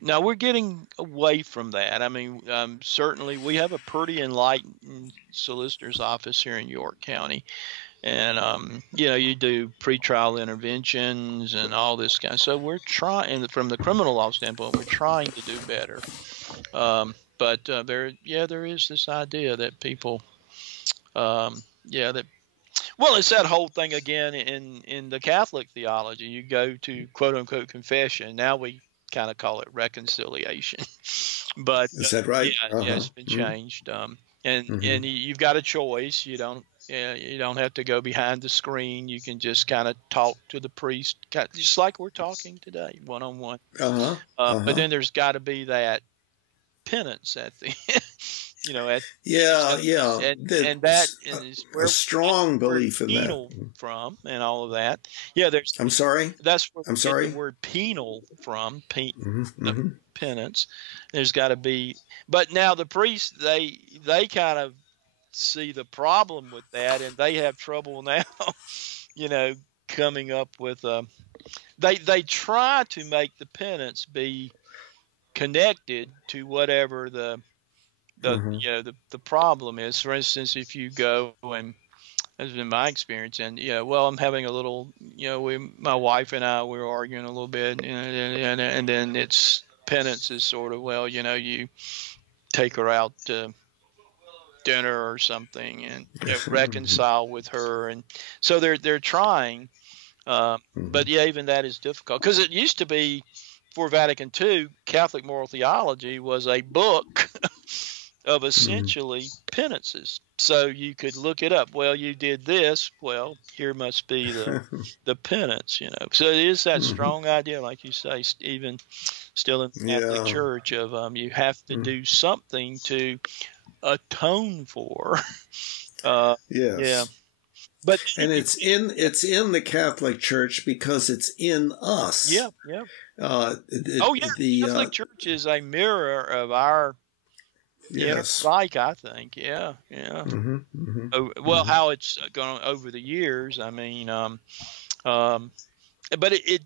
Now we're getting away from that. I mean, certainly we have a pretty enlightened solicitor's office here in York County, and you do pretrial interventions and all this kind. So we're trying, from the criminal law standpoint, we're trying to do better. But there is this idea that people, well, it's that whole thing again in the Catholic theology. You go to quote unquote confession. Now we kind of call it reconciliation, but is that right? Yeah, it's been changed. And you've got a choice. You don't have to go behind the screen. You can just kind of talk to the priest, just like we're talking today, one on one. But then there's got to be that penance at the and that is where a strong belief in penal that from and all of that. I'm sorry. That's where I'm sorry. The word penal from penance. There's got to be, but now the priests they kind of see the problem with that, and they have trouble now. Coming up with they try to make the penance be connected to whatever the problem is. For instance, if you go, and this has been my experience, and I'm having a little, my wife and I, we're arguing a little bit, and then it's penance is sort of, you take her out to dinner or something and reconcile with her, and so they're trying, but even that is difficult, because it used to be, for Vatican II, Catholic moral theology was a book of essentially penances. So you could look it up. Well, you did this. Well, here must be the penance, So it is that strong idea, like you say, even still in the Catholic Church, of you have to do something to atone for. Yes. But it's in the Catholic Church because it's in us. Yeah. The Catholic Church is a mirror of our inner psyche, I think. Yeah. Well, how it's gone over the years. I mean, but it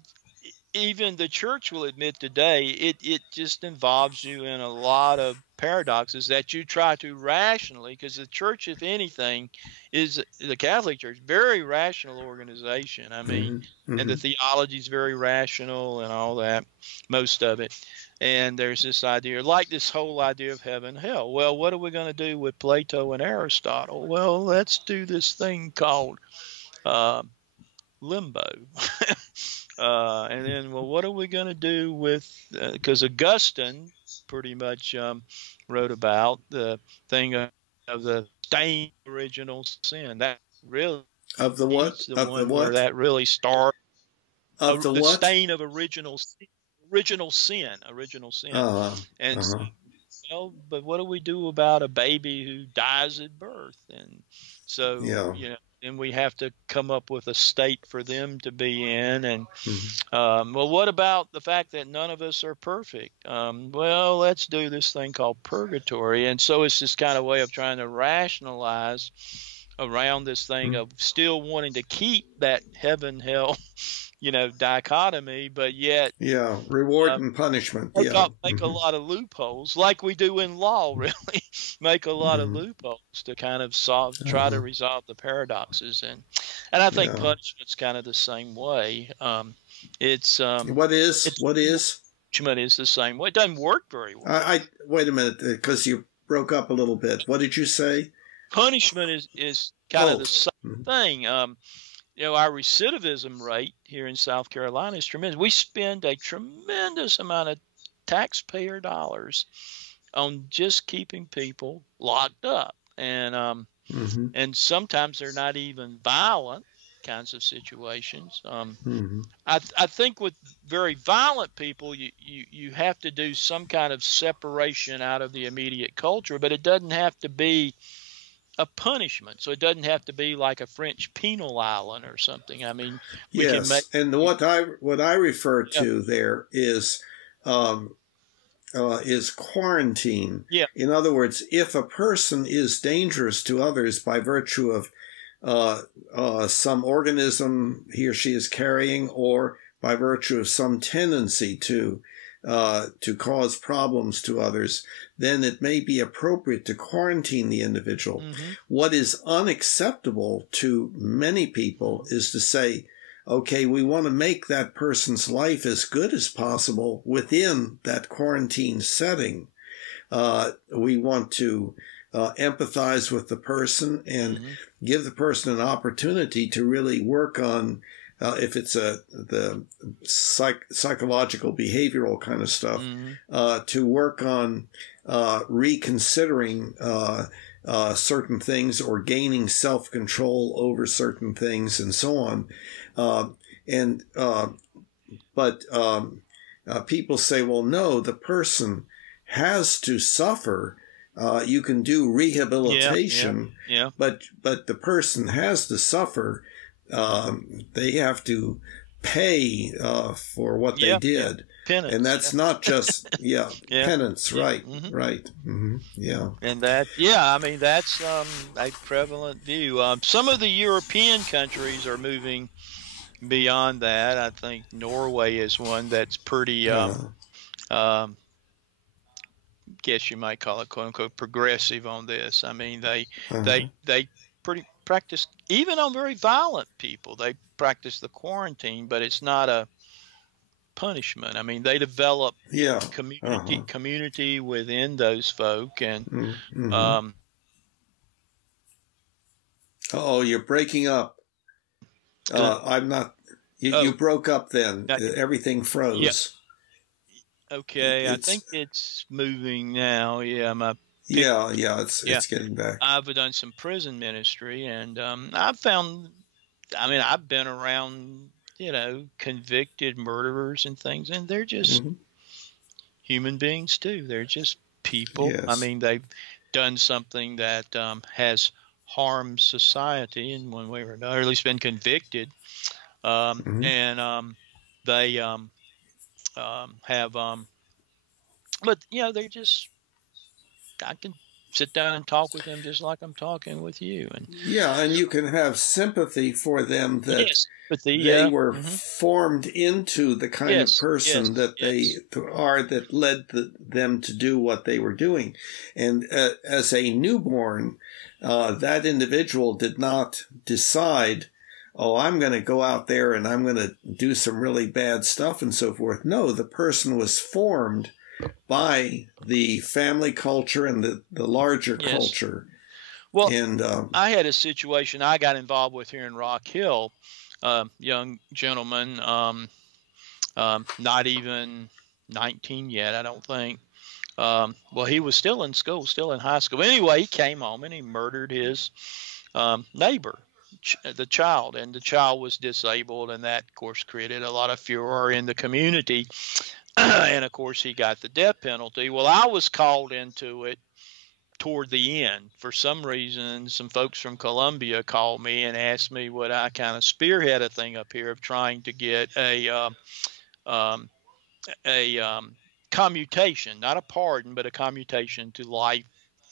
even the church will admit today, it just involves you in a lot of paradoxes that you try to rationally, because the church, if anything, is the Catholic Church, very rational organization. I mean, and the theology is very rational and all that, most of it. And there's this idea, like this whole idea of heaven, hell. Well, what are we going to do with Plato and Aristotle? Well, let's do this thing called limbo. And then, well, what are we going to do with, because Augustine pretty much wrote about the thing of the stain of original sin. That really of the what? Of the what? Where that really started. Of the what? Stain of original sin. And well, but what do we do about a baby who dies at birth? And so, and we have to come up with a state for them to be in. And well, what about the fact that none of us are perfect? Well, let's do this thing called purgatory. And so it's this kind of way of trying to rationalize around this thing of still wanting to keep that heaven hell dichotomy, but yet reward and punishment. Make a lot of loopholes, like we do in law. Really, make a lot of loopholes to kind of try to resolve the paradoxes, and I think punishment's kind of the same way. It's what is punishment is the same way. It doesn't work very well. I wait a minute, because you broke up a little bit. What did you say? Punishment is kind of the same thing. Our recidivism rate here in South Carolina is tremendous. We spend a tremendous amount of taxpayer dollars on just keeping people locked up. And and sometimes they're not even violent kinds of situations. I think with very violent people, you have to do some kind of separation out of the immediate culture, but it doesn't have to be a punishment. So it doesn't have to be like a French penal island or something. I mean, we can make, and what I refer to there is quarantine. Yeah. In other words, if a person is dangerous to others by virtue of some organism he or she is carrying, or by virtue of some tendency to to cause problems to others, then it may be appropriate to quarantine the individual. Mm-hmm. What is unacceptable to many people is to say, okay, we want to make that person's life as good as possible within that quarantine setting. We want to empathize with the person and give the person an opportunity to really work on, if it's the psychological behavioral kind of stuff, to work on reconsidering certain things or gaining self-control over certain things and so on. But people say, well, no, the person has to suffer. You can do rehabilitation, but the person has to suffer. They have to pay for what they did. Penance. And that's not just, penance, right, right. Yeah. And that, I mean, that's a prevalent view. Some of the European countries are moving beyond that. I think Norway is one that's pretty, guess you might call it, quote unquote, progressive on this. I mean, they pretty practice, even on very violent people, they practice the quarantine, but it's not a punishment. I mean, they develop community within those folk, and oh, you're breaking up. I'm not. You broke up then. Everything froze. Yeah. Okay, I think it's moving now. It's getting back. I've done some prison ministry, and I've found, I mean, I've been around, convicted murderers and things, and they're just human beings too. They're just people. Yes. I mean, they've done something that has harmed society in one way or another, or at least been convicted, and they have, but they're just, I can sit down and talk with them just like I'm talking with you. And and you can have sympathy for them that they were formed into the kind of person that they are, that led them to do what they were doing. And as a newborn, that individual did not decide, oh, I'm going to go out there and I'm going to do some really bad stuff and so forth. No, the person was formed by the family culture and the larger culture. Well, and I had a situation I got involved with here in Rock Hill, young gentleman, not even 19 yet, I don't think. Well, he was still in school, still in high school. Anyway, he came home and he murdered his neighbor, the child, and the child was disabled, and that, of course, created a lot of furor in the community. And of course, he got the death penalty. Well, I was called into it toward the end. For some reason, some folks from Columbia called me and asked me would I kind of spearhead a thing up here of trying to get a commutation, not a pardon, but a commutation to life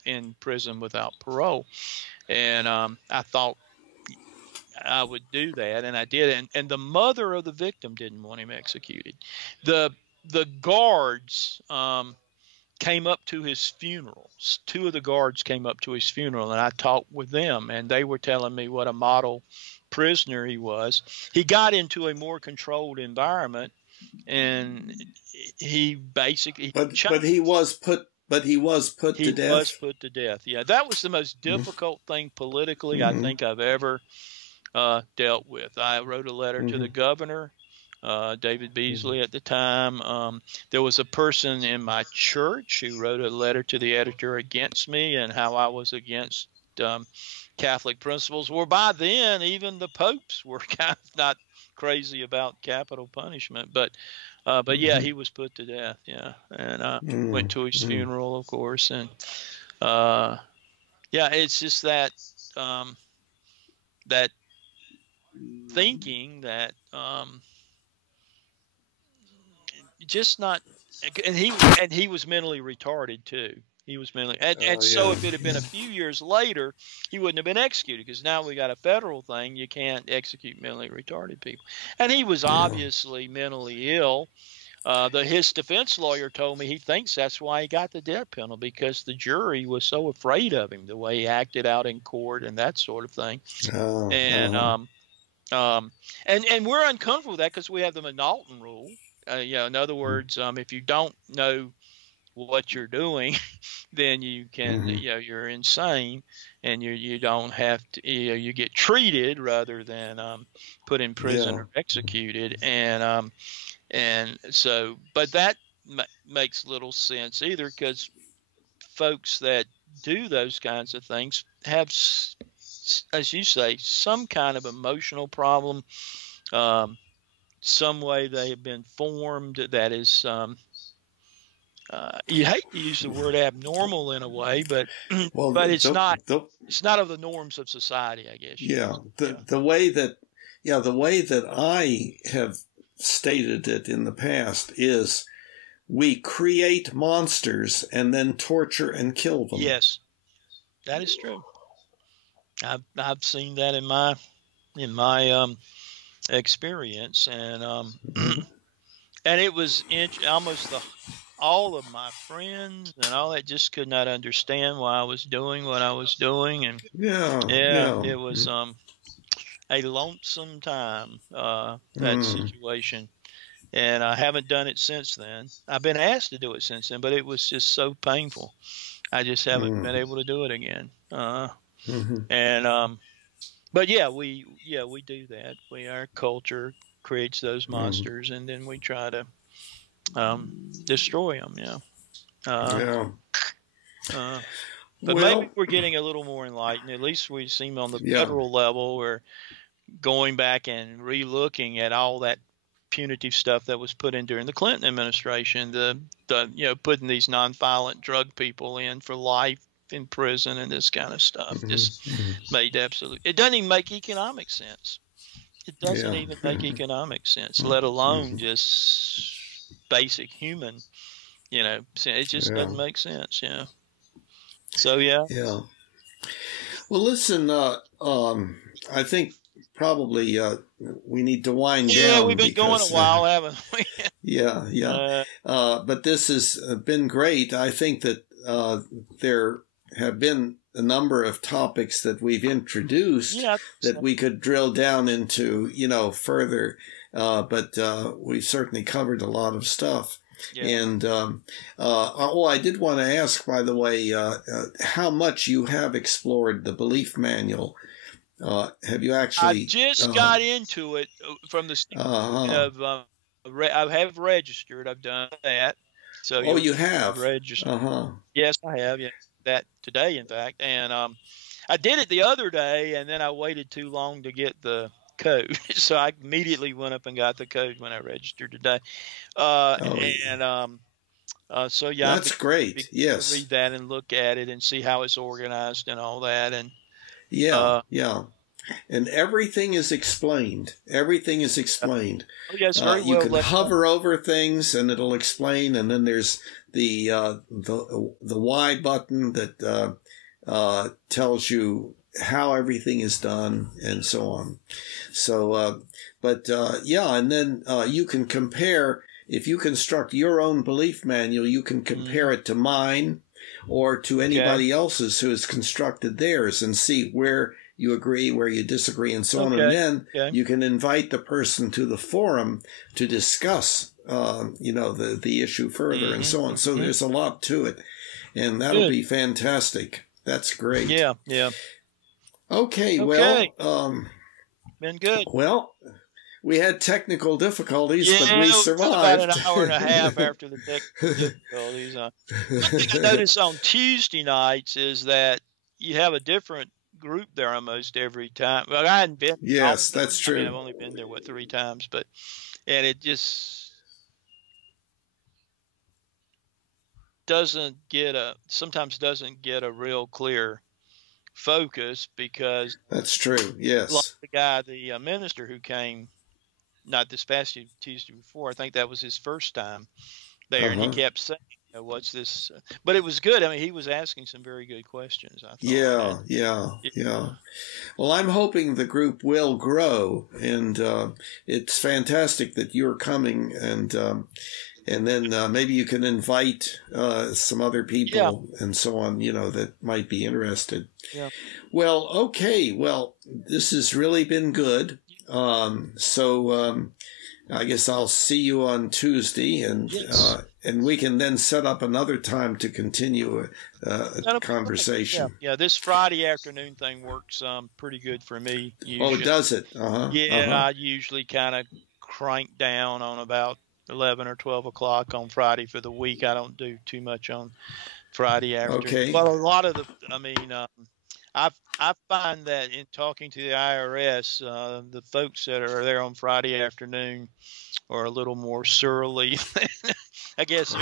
in prison without parole. And I thought I would do that, and I did. And the mother of the victim didn't want him executed. The guards came up to his funeral. Two of the guards came up to his funeral, and I talked with them, and they were telling me what a model prisoner he was. He got into a more controlled environment, and he basically but he was put to death. He was put to death. Yeah, that was the most difficult thing politically I think I've ever dealt with. I wrote a letter to the governor, David Beasley at the time. There was a person in my church who wrote a letter to the editor against me and how I was against Catholic principles. Well, by then, even the popes were kind of not crazy about capital punishment. But yeah, he was put to death. Yeah, and went to his funeral, of course. And it's just that that thinking that just not, and he was mentally retarded too. He was mentally, so if it had been a few years later, he wouldn't have been executed, because now we got a federal thing. You can't execute mentally retarded people. And he was obviously mentally ill. His defense lawyer told me he thinks that's why he got the death penalty, because the jury was so afraid of him, the way he acted out in court and that sort of thing. And and we're uncomfortable with that because we have the Monalton rule. In other words, if you don't know what you're doing, then you can, you're insane, and you don't have to, you get treated rather than put in prison or executed. And so, but that makes little sense either, because folks that do those kinds of things have, as you say, some kind of emotional problem, some way they have been formed that is, you hate to use the word abnormal in a way, but but it's not of the norms of society, I guess. The way that I have stated it in the past is we create monsters and then torture and kill them. Yes, that is true. I've seen that in my experience, and and it was almost all of my friends and all that just could not understand why I was doing what I was doing, and it was a lonesome time, that situation. And I haven't done it since then. I've been asked to do it since then, but it was just so painful. I just haven't been able to do it again. And but we do that. Our culture creates those monsters, and then we try to destroy them. But maybe we're getting a little more enlightened. At least we seem on the federal level. We're going back and re-looking at all that punitive stuff that was put in during the Clinton administration. The putting these nonviolent drug people in for life in prison and this kind of stuff just made absolute. It doesn't even make economic sense. It doesn't even make economic sense, let alone just basic human. It just doesn't make sense. So Well, listen. I think probably we need to wind down. Yeah, we've been going a while, haven't we? But this has been great. I think that there have been a number of topics that we've introduced that we could drill down into, further. But we've certainly covered a lot of stuff. And I did want to ask, by the way, how much you have explored the belief manual. Have you actually? I just got into it from the standpoint of I have registered. I've done that. So you have registered. Yes, I have. Yeah, that today, in fact, and I did it the other day, and then I waited too long to get the code, so I immediately went up and got the code when I registered today. So that's great. Yes, read that and look at it and see how it's organized and all that, and and everything is explained. Everything is explained. Yes, very well. You can hover over things and it'll explain, and then there's the Y button that tells you how everything is done and so on. So, and then you can compare. If you construct your own belief manual, you can compare it to mine or to anybody else's who has constructed theirs and see where you agree, where you disagree, and so on. And then you can invite the person to the forum to discuss, the issue further and so on. So there's a lot to it, and that'll be fantastic. That's great. Yeah. Okay. Well, been good. Well, we had technical difficulties, but we survived. About an hour and a half after the technical difficulties. One thing I noticed on Tuesday nights is that you have a different group there almost every time. Well, I hadn't been. Yes, that's true. I've only been there 3 times, and it just sometimes doesn't get a real clear focus, because that's true. Yes, like the minister who came, not this past Tuesday before, I think that was his first time there, and he kept saying, what's this? But it was good. I mean, he was asking some very good questions, I thought. Yeah. Well, I'm hoping the group will grow, and it's fantastic that you're coming, and And then maybe you can invite some other people and so on, that might be interested. Yeah. Well, okay. Well, this has really been good. So I guess I'll see you on Tuesday, and we can then set up another time to continue a conversation. Yeah, this Friday afternoon thing works pretty good for me. Usually. Oh, does it? I usually kind of crank down on about 11 or 12 o'clock on Friday for the week. I don't do too much on Friday afternoon. Okay. Well, a lot of I find that in talking to the IRS, the folks that are there on Friday afternoon are a little more surly. I guess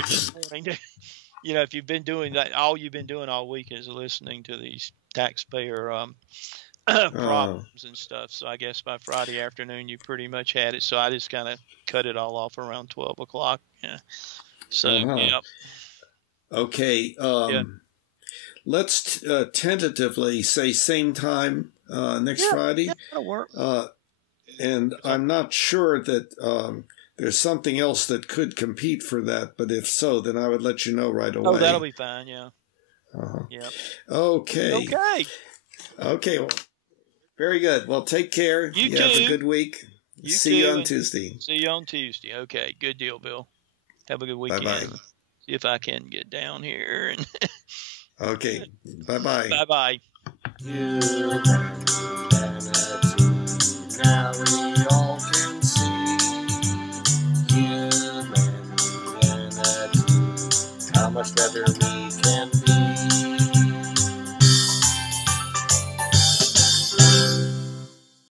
if you've been doing that, all you've been doing all week is listening to these taxpayer problems and stuff. So I guess by Friday afternoon you pretty much had it. So I just kind of cut it all off around 12 o'clock. Yeah. So Okay. Let's tentatively say same time next Friday. Yeah, that'll work. And I'm not sure that there's something else that could compete for that, but if so, then I would let you know right away. Oh, that'll be fine, yeah. Yeah. Okay. Well, very good. Well, take care. You too. Have a good week. See you on Tuesday. See you on Tuesday. Okay, good deal, Bill. Have a good weekend. Bye-bye. See if I can get down here. Okay. Bye-bye. Bye-bye. Humanity, now we all can see. Humanity, how much better